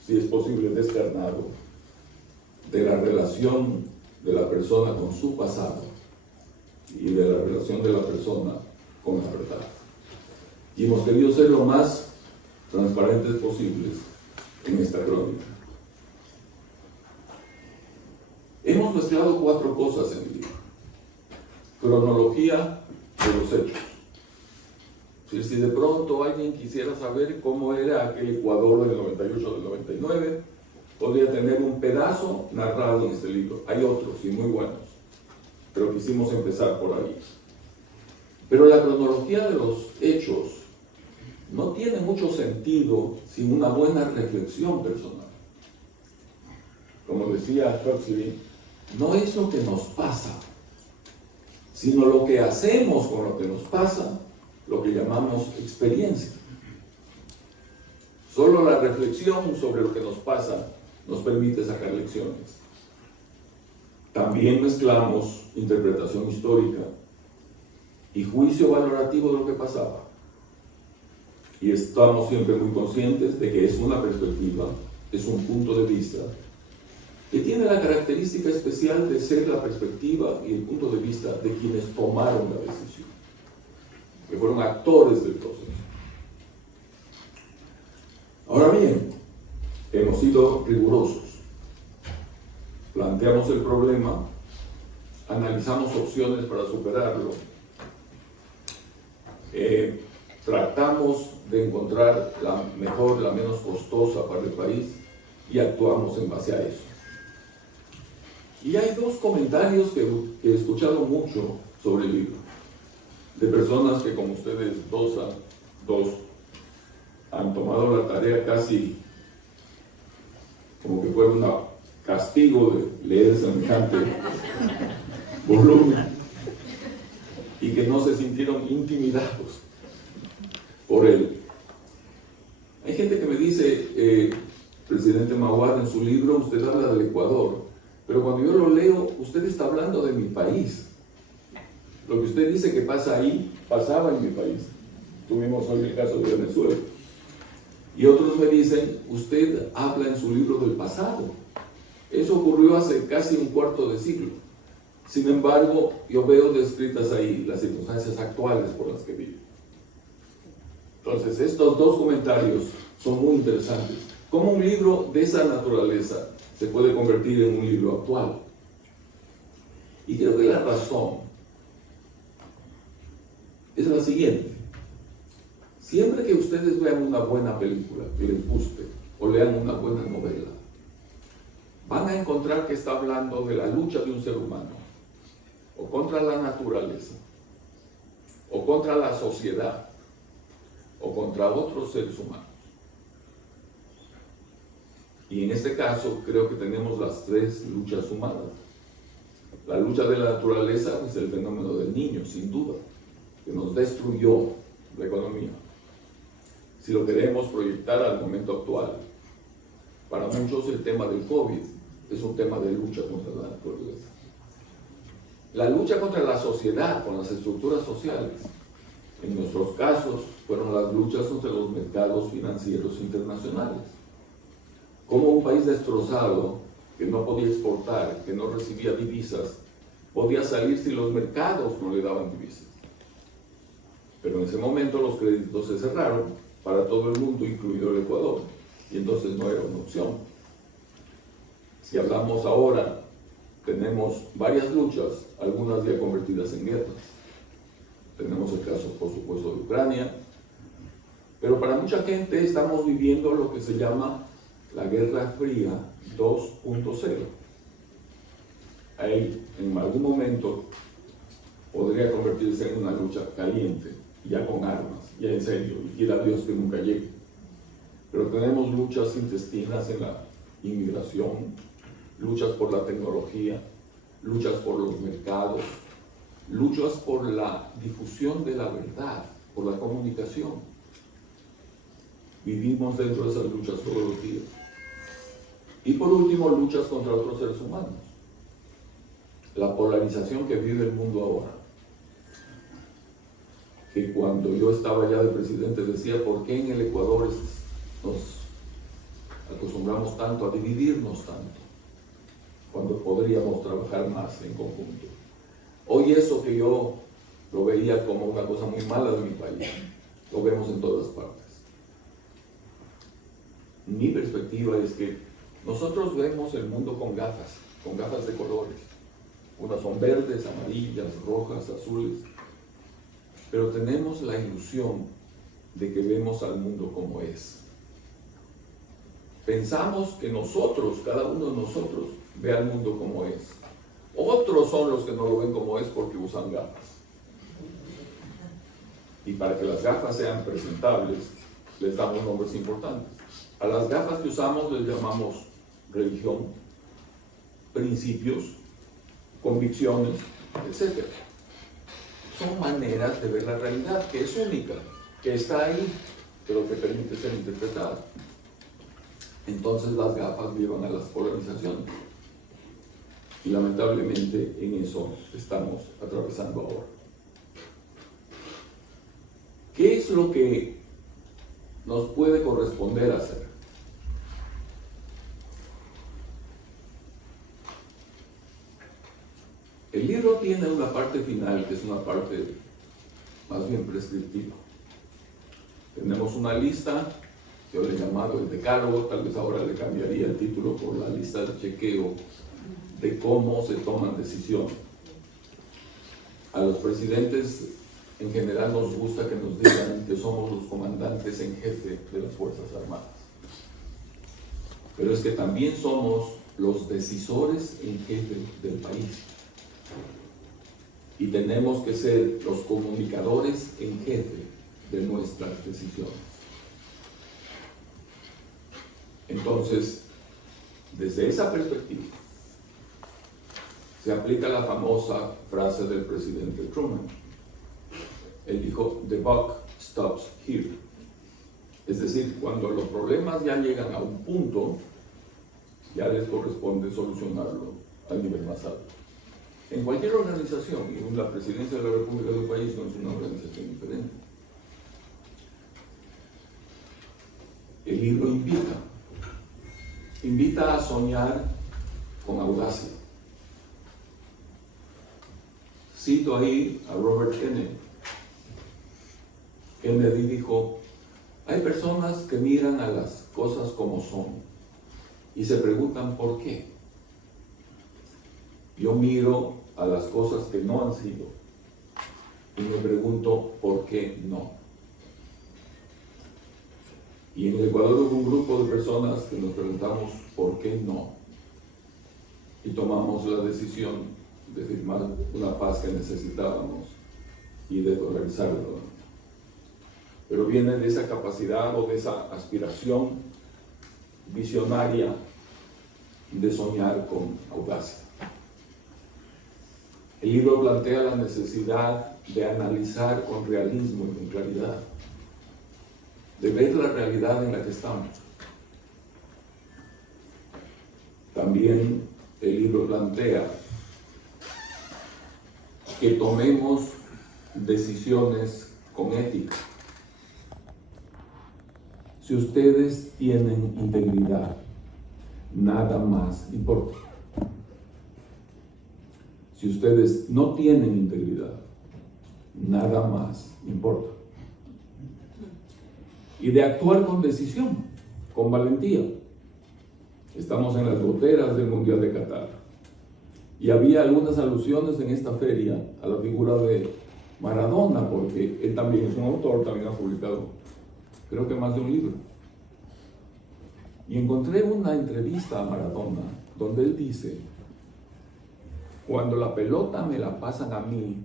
si es posible descarnado, de la relación de la persona con su pasado y de la relación de la persona con la verdad. Y hemos querido ser lo más transparentes posibles en esta crónica. Hemos mezclado 4 cosas en el libro. Cronología de los hechos. Si de pronto alguien quisiera saber cómo era aquel Ecuador del 98, del 99, podría tener un pedazo narrado en este libro. Hay otros y muy buenos, pero quisimos empezar por ahí. Pero la cronología de los hechos no tiene mucho sentido sin una buena reflexión personal. Como decía Huxley, no es lo que nos pasa, sino lo que hacemos con lo que nos pasa, lo que llamamos experiencia. Solo la reflexión sobre lo que nos pasa nos permite sacar lecciones. También mezclamos interpretación histórica y juicio valorativo de lo que pasaba. Y estamos siempre muy conscientes de que es una perspectiva, es un punto de vista, que tiene la característica especial de ser la perspectiva y el punto de vista de quienes tomaron la decisión, que fueron actores del proceso. Ahora bien, hemos sido rigurosos. Planteamos el problema, analizamos opciones para superarlo, tratamos de encontrar la mejor, la menos costosa para el país y actuamos en base a eso. Y hay 2 comentarios que he escuchado mucho sobre el libro, de personas que como ustedes dos han tomado la tarea casi como que fuera un castigo de leer semejante volumen y que no se sintieron intimidados por él. Hay gente que me dice, presidente Mawad, en su libro usted habla del Ecuador, pero cuando yo lo leo, usted está hablando de mi país. Lo que usted dice que pasa ahí, pasaba en mi país. Tuvimos hoy el caso de Venezuela. Y otros me dicen, usted habla en su libro del pasado. Eso ocurrió hace casi un cuarto de siglo. Sin embargo, yo veo descritas ahí las circunstancias actuales por las que vive. Entonces, estos 2 comentarios son muy interesantes. ¿Cómo un libro de esa naturaleza se puede convertir en un libro actual? Y creo que la razón es la siguiente. Siempre que ustedes vean una buena película que les guste o lean una buena novela, van a encontrar que está hablando de la lucha de un ser humano, o contra la naturaleza, o contra la sociedad, o contra otros seres humanos. Y en este caso creo que tenemos las 3 luchas humanas. La lucha de la naturaleza es el fenómeno del niño, sin duda, que nos destruyó la economía. Si lo queremos proyectar al momento actual, para muchos el tema del COVID es un tema de lucha contra la naturaleza. La lucha contra la sociedad, con las estructuras sociales, en nuestros casos fueron las luchas contra los mercados financieros internacionales. Como un país destrozado, que no podía exportar, que no recibía divisas, podía salir si los mercados no le daban divisas. Pero en ese momento los créditos se cerraron para todo el mundo, incluido el Ecuador, y entonces no era una opción. Si hablamos ahora, tenemos varias luchas, algunas ya convertidas en guerras. Tenemos el caso, por supuesto, de Ucrania, Pero para mucha gente estamos viviendo lo que se llama la Guerra Fría 2.0. Ahí, en algún momento, podría convertirse en una lucha caliente, ya con armas, ya en serio, y quiera Dios que nunca llegue. Pero tenemos luchas intestinas en la inmigración, luchas por la tecnología, luchas por los mercados, luchas por la difusión de la verdad, por la comunicación. Vivimos dentro de esas luchas todos los días. Y por último, luchas contra otros seres humanos. La polarización que vive el mundo ahora. Que cuando yo estaba ya de presidente decía, ¿por qué en el Ecuador nos acostumbramos tanto a dividirnos tanto? Cuando podríamos trabajar más en conjunto. Hoy eso que yo lo veía como una cosa muy mala de mi país, lo vemos en todas partes. Mi perspectiva es que nosotros vemos el mundo con gafas de colores. Unas son verdes, amarillas, rojas, azules. Pero tenemos la ilusión de que vemos al mundo como es. Pensamos que nosotros, cada uno de nosotros, ve al mundo como es. Otros son los que no lo ven como es porque usan gafas. Y para que las gafas sean presentables, les damos nombres importantes. A las gafas que usamos les llamamos religión, principios, convicciones, etc. Son maneras de ver la realidad que es única, que está ahí, pero que permite ser interpretada. Entonces las gafas llevan a las polarizaciones. Y lamentablemente en eso estamos atravesando ahora. ¿Qué es lo que nos puede corresponder hacer? El libro tiene una parte final que es una parte más bien prescriptiva. Tenemos una lista, yo le he llamado el decálogo, tal vez ahora le cambiaría el título por la lista de chequeo de cómo se toman decisiones. A los presidentes en general nos gusta que nos digan que somos los comandantes en jefe de las Fuerzas Armadas. Pero es que también somos los decisores en jefe del país. Y tenemos que ser los comunicadores en jefe de nuestras decisiones. Entonces, desde esa perspectiva, se aplica la famosa frase del presidente Truman. Él dijo, "The buck stops here". Es decir, cuando los problemas ya llegan a un punto, ya les corresponde solucionarlo al nivel más alto. En cualquier organización, y la presidencia de la República del país no es una organización diferente. El libro invita a soñar con audacia. Cito ahí a Robert Kennedy. Kennedy dijo, hay personas que miran a las cosas como son y se preguntan por qué. Yo miro a las cosas que no han sido y me pregunto por qué no. Y en el Ecuador hubo un grupo de personas que nos preguntamos por qué no. Y tomamos la decisión de firmar una paz que necesitábamos y de realizarlo. Pero viene de esa capacidad o de esa aspiración visionaria de soñar con audacia. El libro plantea la necesidad de analizar con realismo y con claridad, de ver la realidad en la que estamos. También el libro plantea que tomemos decisiones con ética. Si ustedes tienen integridad, nada más importa. Si ustedes no tienen integridad, nada más importa. Y de actuar con decisión, con valentía. Estamos en las goteras del Mundial de Qatar. Y había algunas alusiones en esta feria a la figura de Maradona, porque él también es un autor, también ha publicado creo que más de un libro. Y encontré una entrevista a Maradona donde él dice: cuando la pelota me la pasan a mí,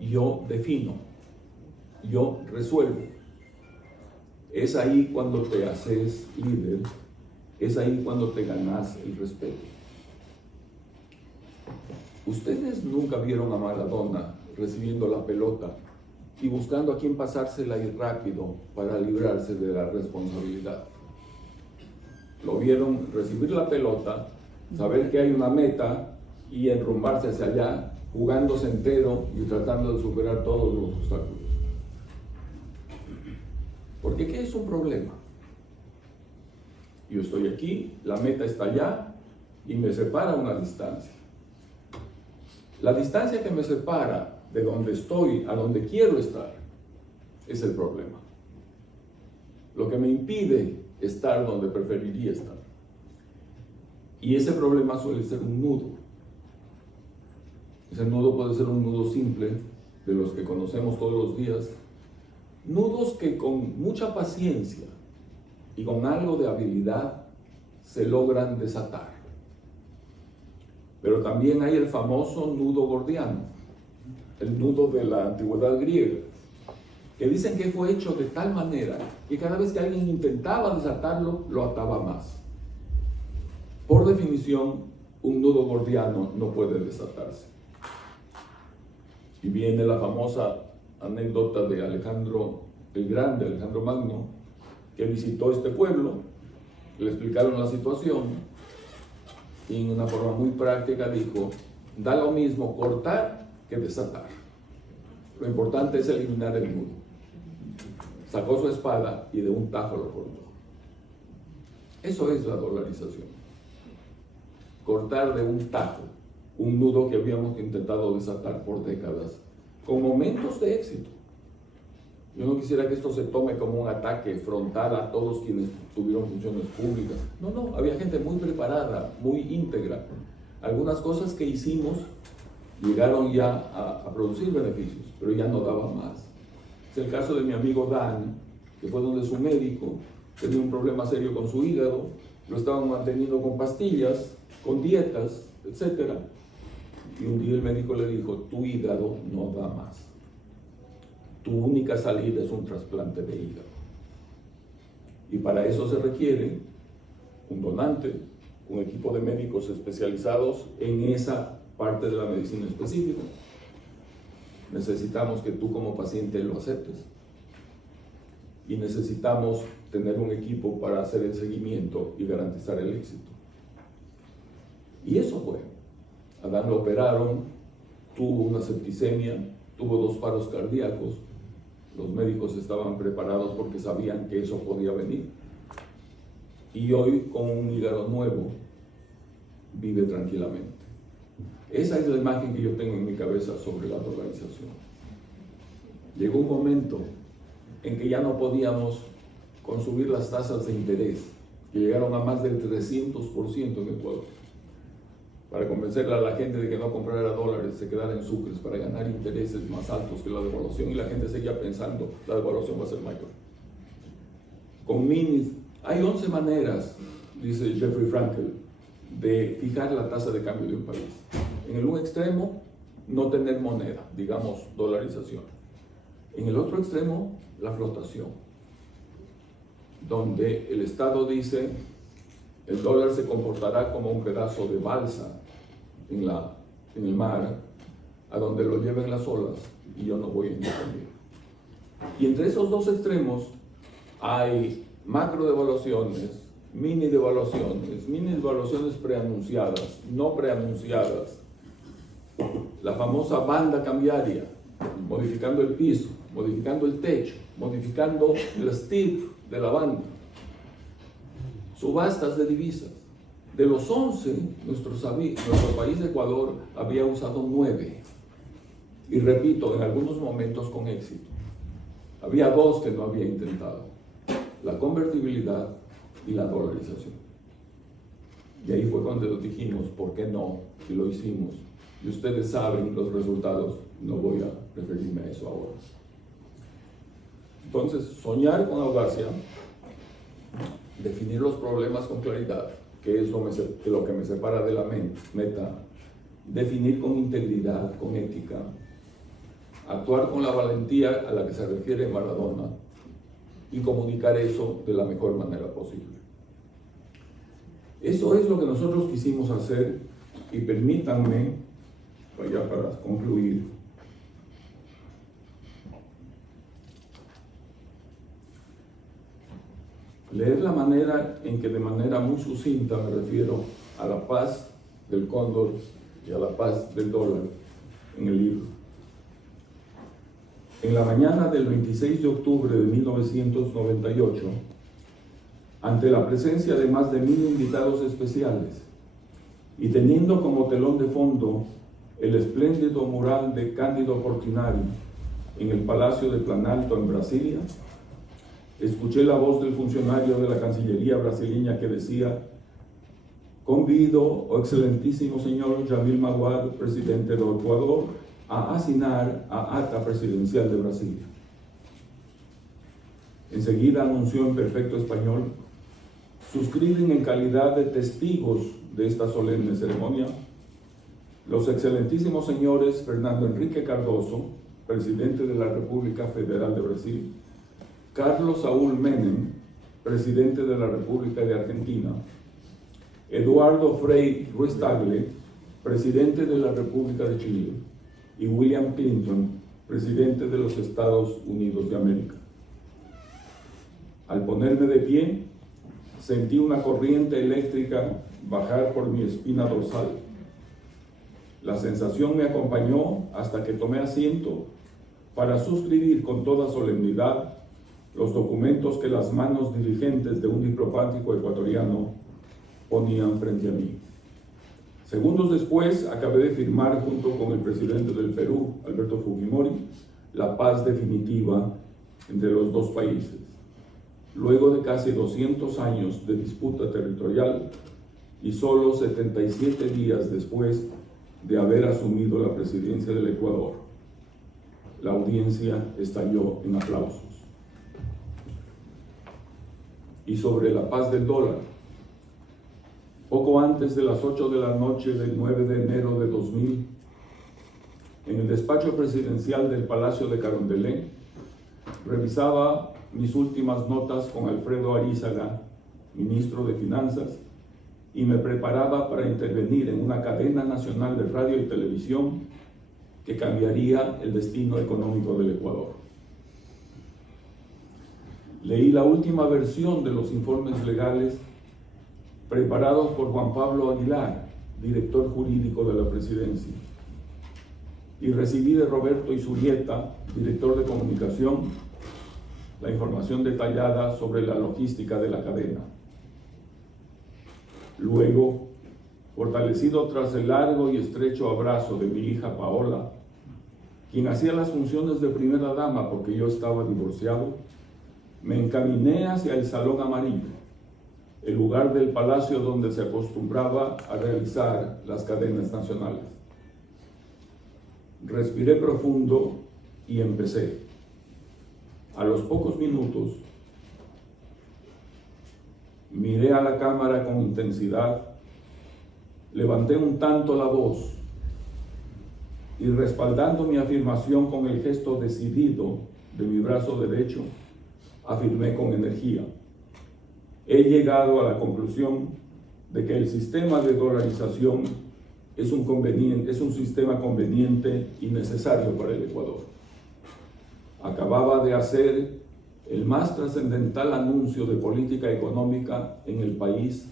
yo defino, yo resuelvo. Es ahí cuando te haces líder, es ahí cuando te ganas el respeto. Ustedes nunca vieron a Maradona recibiendo la pelota y buscando a quién pasársela ahí rápido para librarse de la responsabilidad. Lo vieron recibir la pelota, saber que hay una meta y enrumbarse hacia allá, jugándose entero y tratando de superar todos los obstáculos. Porque ¿qué es un problema? Yo estoy aquí, la meta está allá y me separa una distancia. La distancia que me separa de donde estoy a donde quiero estar es el problema. Lo que me impide estar donde preferiría estar. Y ese problema suele ser un nudo. Ese nudo puede ser un nudo simple, de los que conocemos todos los días. Nudos que con mucha paciencia y con algo de habilidad se logran desatar. Pero también hay el famoso nudo gordiano, el nudo de la antigüedad griega, que dicen que fue hecho de tal manera que cada vez que alguien intentaba desatarlo, lo ataba más. Por definición, un nudo gordiano no puede desatarse. Y viene la famosa anécdota de Alejandro el Grande, Alejandro Magno, que visitó este pueblo, le explicaron la situación y en una forma muy práctica dijo: da lo mismo cortar que desatar. Lo importante es eliminar el nudo. Sacó su espada y de un tajo lo cortó. Eso es la dolarización. Cortar de un tajo un nudo que habíamos intentado desatar por décadas, con momentos de éxito. Yo no quisiera que esto se tome como un ataque frontal a todos quienes tuvieron funciones públicas. No, había gente muy preparada, muy íntegra. Algunas cosas que hicimos llegaron ya a producir beneficios, pero ya no daba más. Es el caso de mi amigo Dan, que fue donde su médico tenía un problema serio con su hígado, lo estaban manteniendo con pastillas, con dietas, etc. Y un día el médico le dijo: tu hígado no da más. Tu única salida es un trasplante de hígado. Y para eso se requiere un donante, un equipo de médicos especializados en esa parte de la medicina específica. Necesitamos que tú como paciente lo aceptes. Y necesitamos tener un equipo para hacer el seguimiento y garantizar el éxito. Y eso fue. A Dan lo operaron, tuvo una septicemia, tuvo 2 paros cardíacos. Los médicos estaban preparados porque sabían que eso podía venir. Y hoy, con un hígado nuevo, vive tranquilamente. Esa es la imagen que yo tengo en mi cabeza sobre la dolarización. Llegó un momento en que ya no podíamos consumir las tasas de interés, que llegaron a más del 300% en Ecuador, para convencerle a la gente de que no comprara dólares, se quedara en sucres para ganar intereses más altos que la devaluación, y la gente seguía pensando: la devaluación va a ser mayor. Con minis, hay 11 maneras, dice Jeffrey Frankel, de fijar la tasa de cambio de un país. En el un extremo, no tener moneda, digamos dolarización. En el otro extremo, la flotación, donde el Estado dice: el dólar se comportará como un pedazo de balsa en el mar, a donde lo lleven las olas, y yo no voy a intervenir. Y entre esos dos extremos hay macro devaluaciones, mini devaluaciones preanunciadas, no preanunciadas, la famosa banda cambiaria, modificando el piso, modificando el techo, modificando el strip de la banda, subastas de divisas. De los 11, nuestro país de Ecuador había usado 9. Y repito, en algunos momentos con éxito. Había 2 que no había intentado: la convertibilidad y la dolarización. Y ahí fue cuando dijimos: ¿por qué no? Y lo hicimos. Y ustedes saben los resultados, no voy a referirme a eso ahora. Entonces, soñar con audacia, definir los problemas con claridad, que es lo que me separa de la meta, definir con integridad, con ética, actuar con la valentía a la que se refiere Maradona y comunicar eso de la mejor manera posible. Eso es lo que nosotros quisimos hacer, y permítanme, ya para concluir, leer la manera en que de manera muy sucinta me refiero a la paz del cóndor y a la paz del dólar en el libro. En la mañana del 26 de octubre de 1998, ante la presencia de más de 1000 invitados especiales y teniendo como telón de fondo el espléndido mural de Cândido Portinari en el Palacio de Planalto en Brasilia, escuché la voz del funcionario de la Cancillería brasileña que decía: convido, oh excelentísimo señor Jamil Mahuad, presidente del Ecuador, a asignar a acta presidencial de Brasil. Enseguida anunció en perfecto español: suscriben en calidad de testigos de esta solemne ceremonia los excelentísimos señores Fernando Henrique Cardoso, presidente de la República Federal de Brasil; Carlos Saúl Menem, presidente de la República de Argentina; Eduardo Frei Ruiz-Tagle, presidente de la República de Chile; y William Clinton, presidente de los Estados Unidos de América. Al ponerme de pie, sentí una corriente eléctrica bajar por mi espina dorsal. La sensación me acompañó hasta que tomé asiento para suscribir con toda solemnidad los documentos que las manos diligentes de un diplomático ecuatoriano ponían frente a mí. Segundos después, acabé de firmar junto con el presidente del Perú, Alberto Fujimori, la paz definitiva entre los dos países. Luego de casi 200 años de disputa territorial y solo 77 días después de haber asumido la presidencia del Ecuador, la audiencia estalló en aplausos. Y sobre la paz del dólar, poco antes de las 8 de la noche del 9 de enero de 2000, en el despacho presidencial del Palacio de Carondelet, revisaba mis últimas notas con Alfredo Arízaga, ministro de Finanzas, y me preparaba para intervenir en una cadena nacional de radio y televisión que cambiaría el destino económico del Ecuador. Leí la última versión de los informes legales preparados por Juan Pablo Aguilar, director jurídico de la presidencia, y recibí de Roberto Izurieta, director de comunicación, la información detallada sobre la logística de la cadena. Luego, fortalecido tras el largo y estrecho abrazo de mi hija Paola, quien hacía las funciones de primera dama porque yo estaba divorciado, me encaminé hacia el Salón Amarillo, el lugar del palacio donde se acostumbraba a realizar las cadenas nacionales. Respiré profundo y empecé. A los pocos minutos, miré a la cámara con intensidad, levanté un tanto la voz y, respaldando mi afirmación con el gesto decidido de mi brazo derecho, afirmé con energía: he llegado a la conclusión de que el sistema de dolarización es un sistema conveniente y necesario para el Ecuador. Acababa de hacer el más trascendental anuncio de política económica en el país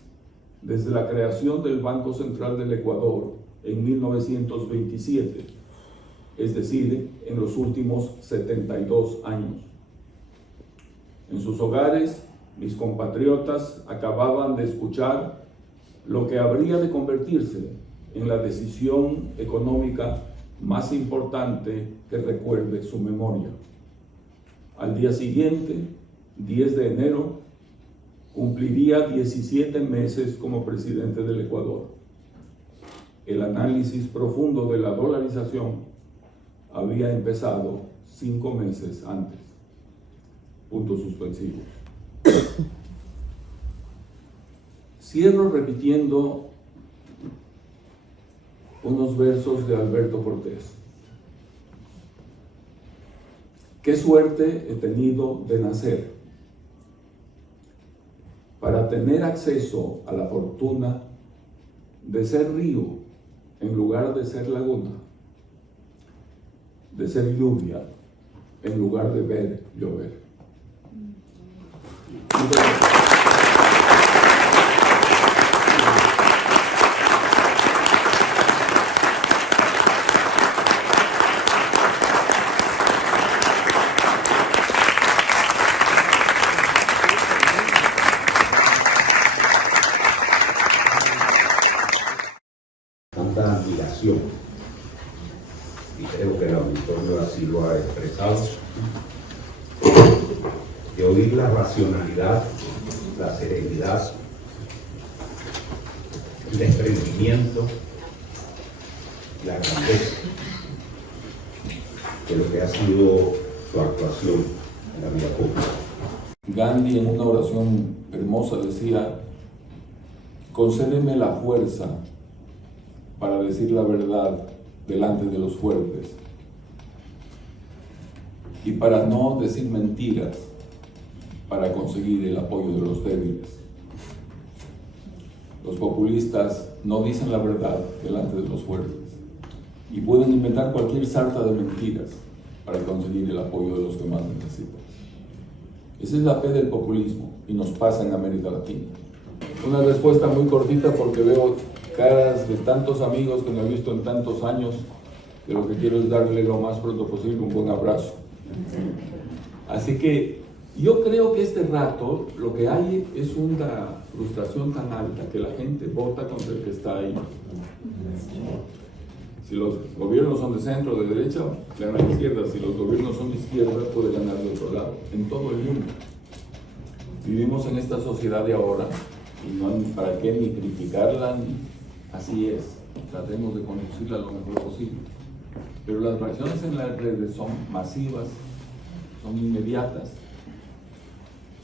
desde la creación del Banco Central del Ecuador en 1927, es decir, en los últimos 72 años. En sus hogares, mis compatriotas acababan de escuchar lo que habría de convertirse en la decisión económica más importante que recuerde su memoria. Al día siguiente, 10 de enero, cumpliría 17 meses como presidente del Ecuador. El análisis profundo de la dolarización había empezado 5 meses antes. puntos suspensivos. Cierro repitiendo unos versos de Alberto Cortés. Qué suerte he tenido de nacer para tener acceso a la fortuna de ser río en lugar de ser laguna, de ser lluvia en lugar de ver llover. Tanta admiración, y creo que el auditorio así lo ha expresado, de oír la racionalidad, la serenidad, el desprendimiento, la grandeza de lo que ha sido su actuación en la vida pública. Gandhi en una oración hermosa decía: concédeme la fuerza para decir la verdad delante de los fuertes y para no decir mentiras para conseguir el apoyo de los débiles. Los populistas no dicen la verdad delante de los fuertes y pueden inventar cualquier sarta de mentiras para conseguir el apoyo de los que más necesitan. Esa es la fe del populismo y nos pasa en América Latina. Una respuesta muy cortita porque veo caras de tantos amigos que no he visto en tantos años, que lo que quiero es darle lo más pronto posible un buen abrazo. Así que yo creo que este rato lo que hay es una frustración tan alta que la gente vota contra el que está ahí. Si los gobiernos son de centro o de derecha, gana la izquierda. Si los gobiernos son de izquierda, puede ganar de otro lado. En todo el mundo. Vivimos en esta sociedad de ahora y no hay para qué ni criticarla, ni así es. Tratemos de conducirla lo mejor posible. Pero las reacciones en las redes son masivas, son inmediatas,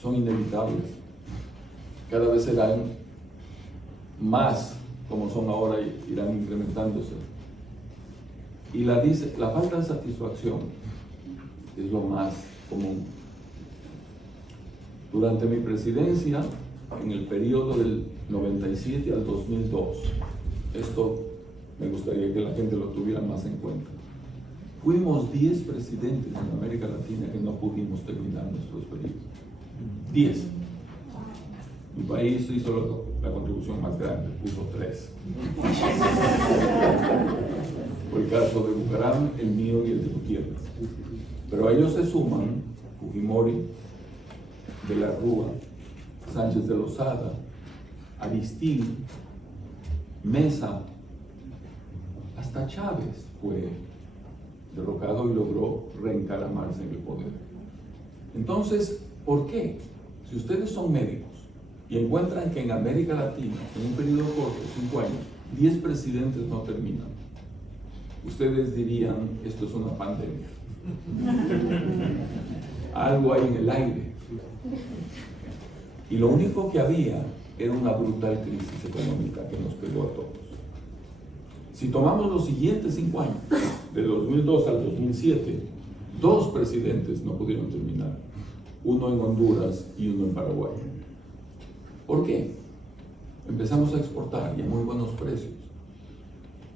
son inevitables. Cada vez serán más como son ahora y irán incrementándose. Y la falta de satisfacción es lo más común. Durante mi presidencia, en el periodo del 97 al 2002, esto me gustaría que la gente lo tuviera más en cuenta. Fuimos 10 presidentes en América Latina que no pudimos terminar nuestros periodos. 10. Mi país hizo la contribución más grande, puso 3. Fue el caso de Bucaram, el mío y el de Gutiérrez. Pero a ellos se suman Fujimori, de la Rúa, Sánchez de Lozada, Aristide, Mesa, hasta Chávez fue derrocado y logró reencaramarse en el poder. Entonces, ¿por qué? Si ustedes son médicos y encuentran que en América Latina, en un periodo corto, 5 años, 10 presidentes no terminan, ustedes dirían, esto es una pandemia. Algo hay en el aire. Y lo único que había era una brutal crisis económica que nos pegó a todos. Si tomamos los siguientes 5 años, de 2002 al 2007, 2 presidentes no pudieron terminar, uno en Honduras y uno en Paraguay. ¿Por qué? Empezamos a exportar y a muy buenos precios,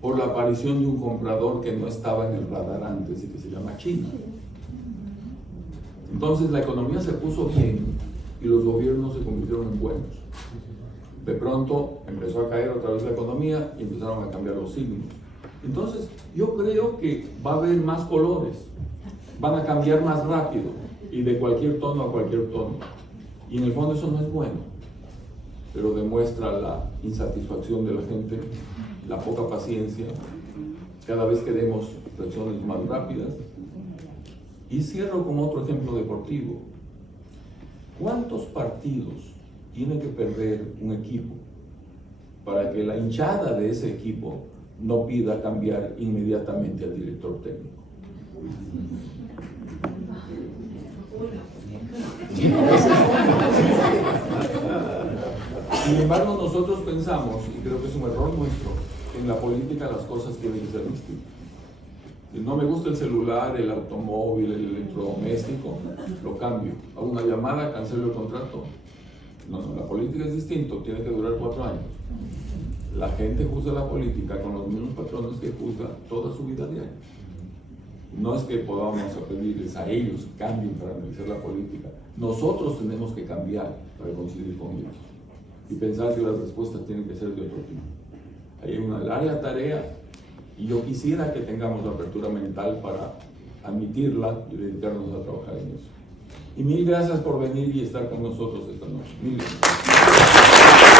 por la aparición de un comprador que no estaba en el radar antes y que se llama China. Entonces la economía se puso bien y los gobiernos se convirtieron en buenos. De pronto empezó a caer otra vez la economía y empezaron a cambiar los signos. Entonces yo creo que va a haber más colores, van a cambiar más rápido y de cualquier tono a cualquier tono. Y en el fondo eso no es bueno, pero demuestra la insatisfacción de la gente, la poca paciencia, cada vez queremos reacciones más rápidas. Y cierro con otro ejemplo deportivo. ¿Cuántos partidos tiene que perder un equipo para que la hinchada de ese equipo no pida cambiar inmediatamente al director técnico? Sin embargo, nosotros pensamos, y creo que es un error nuestro, que en la política las cosas tienen que ser distintas. Si no me gusta el celular, el automóvil, el electrodoméstico, lo cambio. Hago una llamada, cancelo el contrato. No, la política es distinto, tiene que durar 4 años. La gente juzga la política con los mismos patrones que juzga toda su vida diaria. No es que podamos pedirles a ellos que cambien para analizar la política. Nosotros tenemos que cambiar para coincidir con ellos y pensar que las respuestas tienen que ser de otro tipo. Hay una larga tarea y yo quisiera que tengamos la apertura mental para admitirla y dedicarnos a trabajar en eso. Y mil gracias por venir y estar con nosotros esta noche. Mil gracias.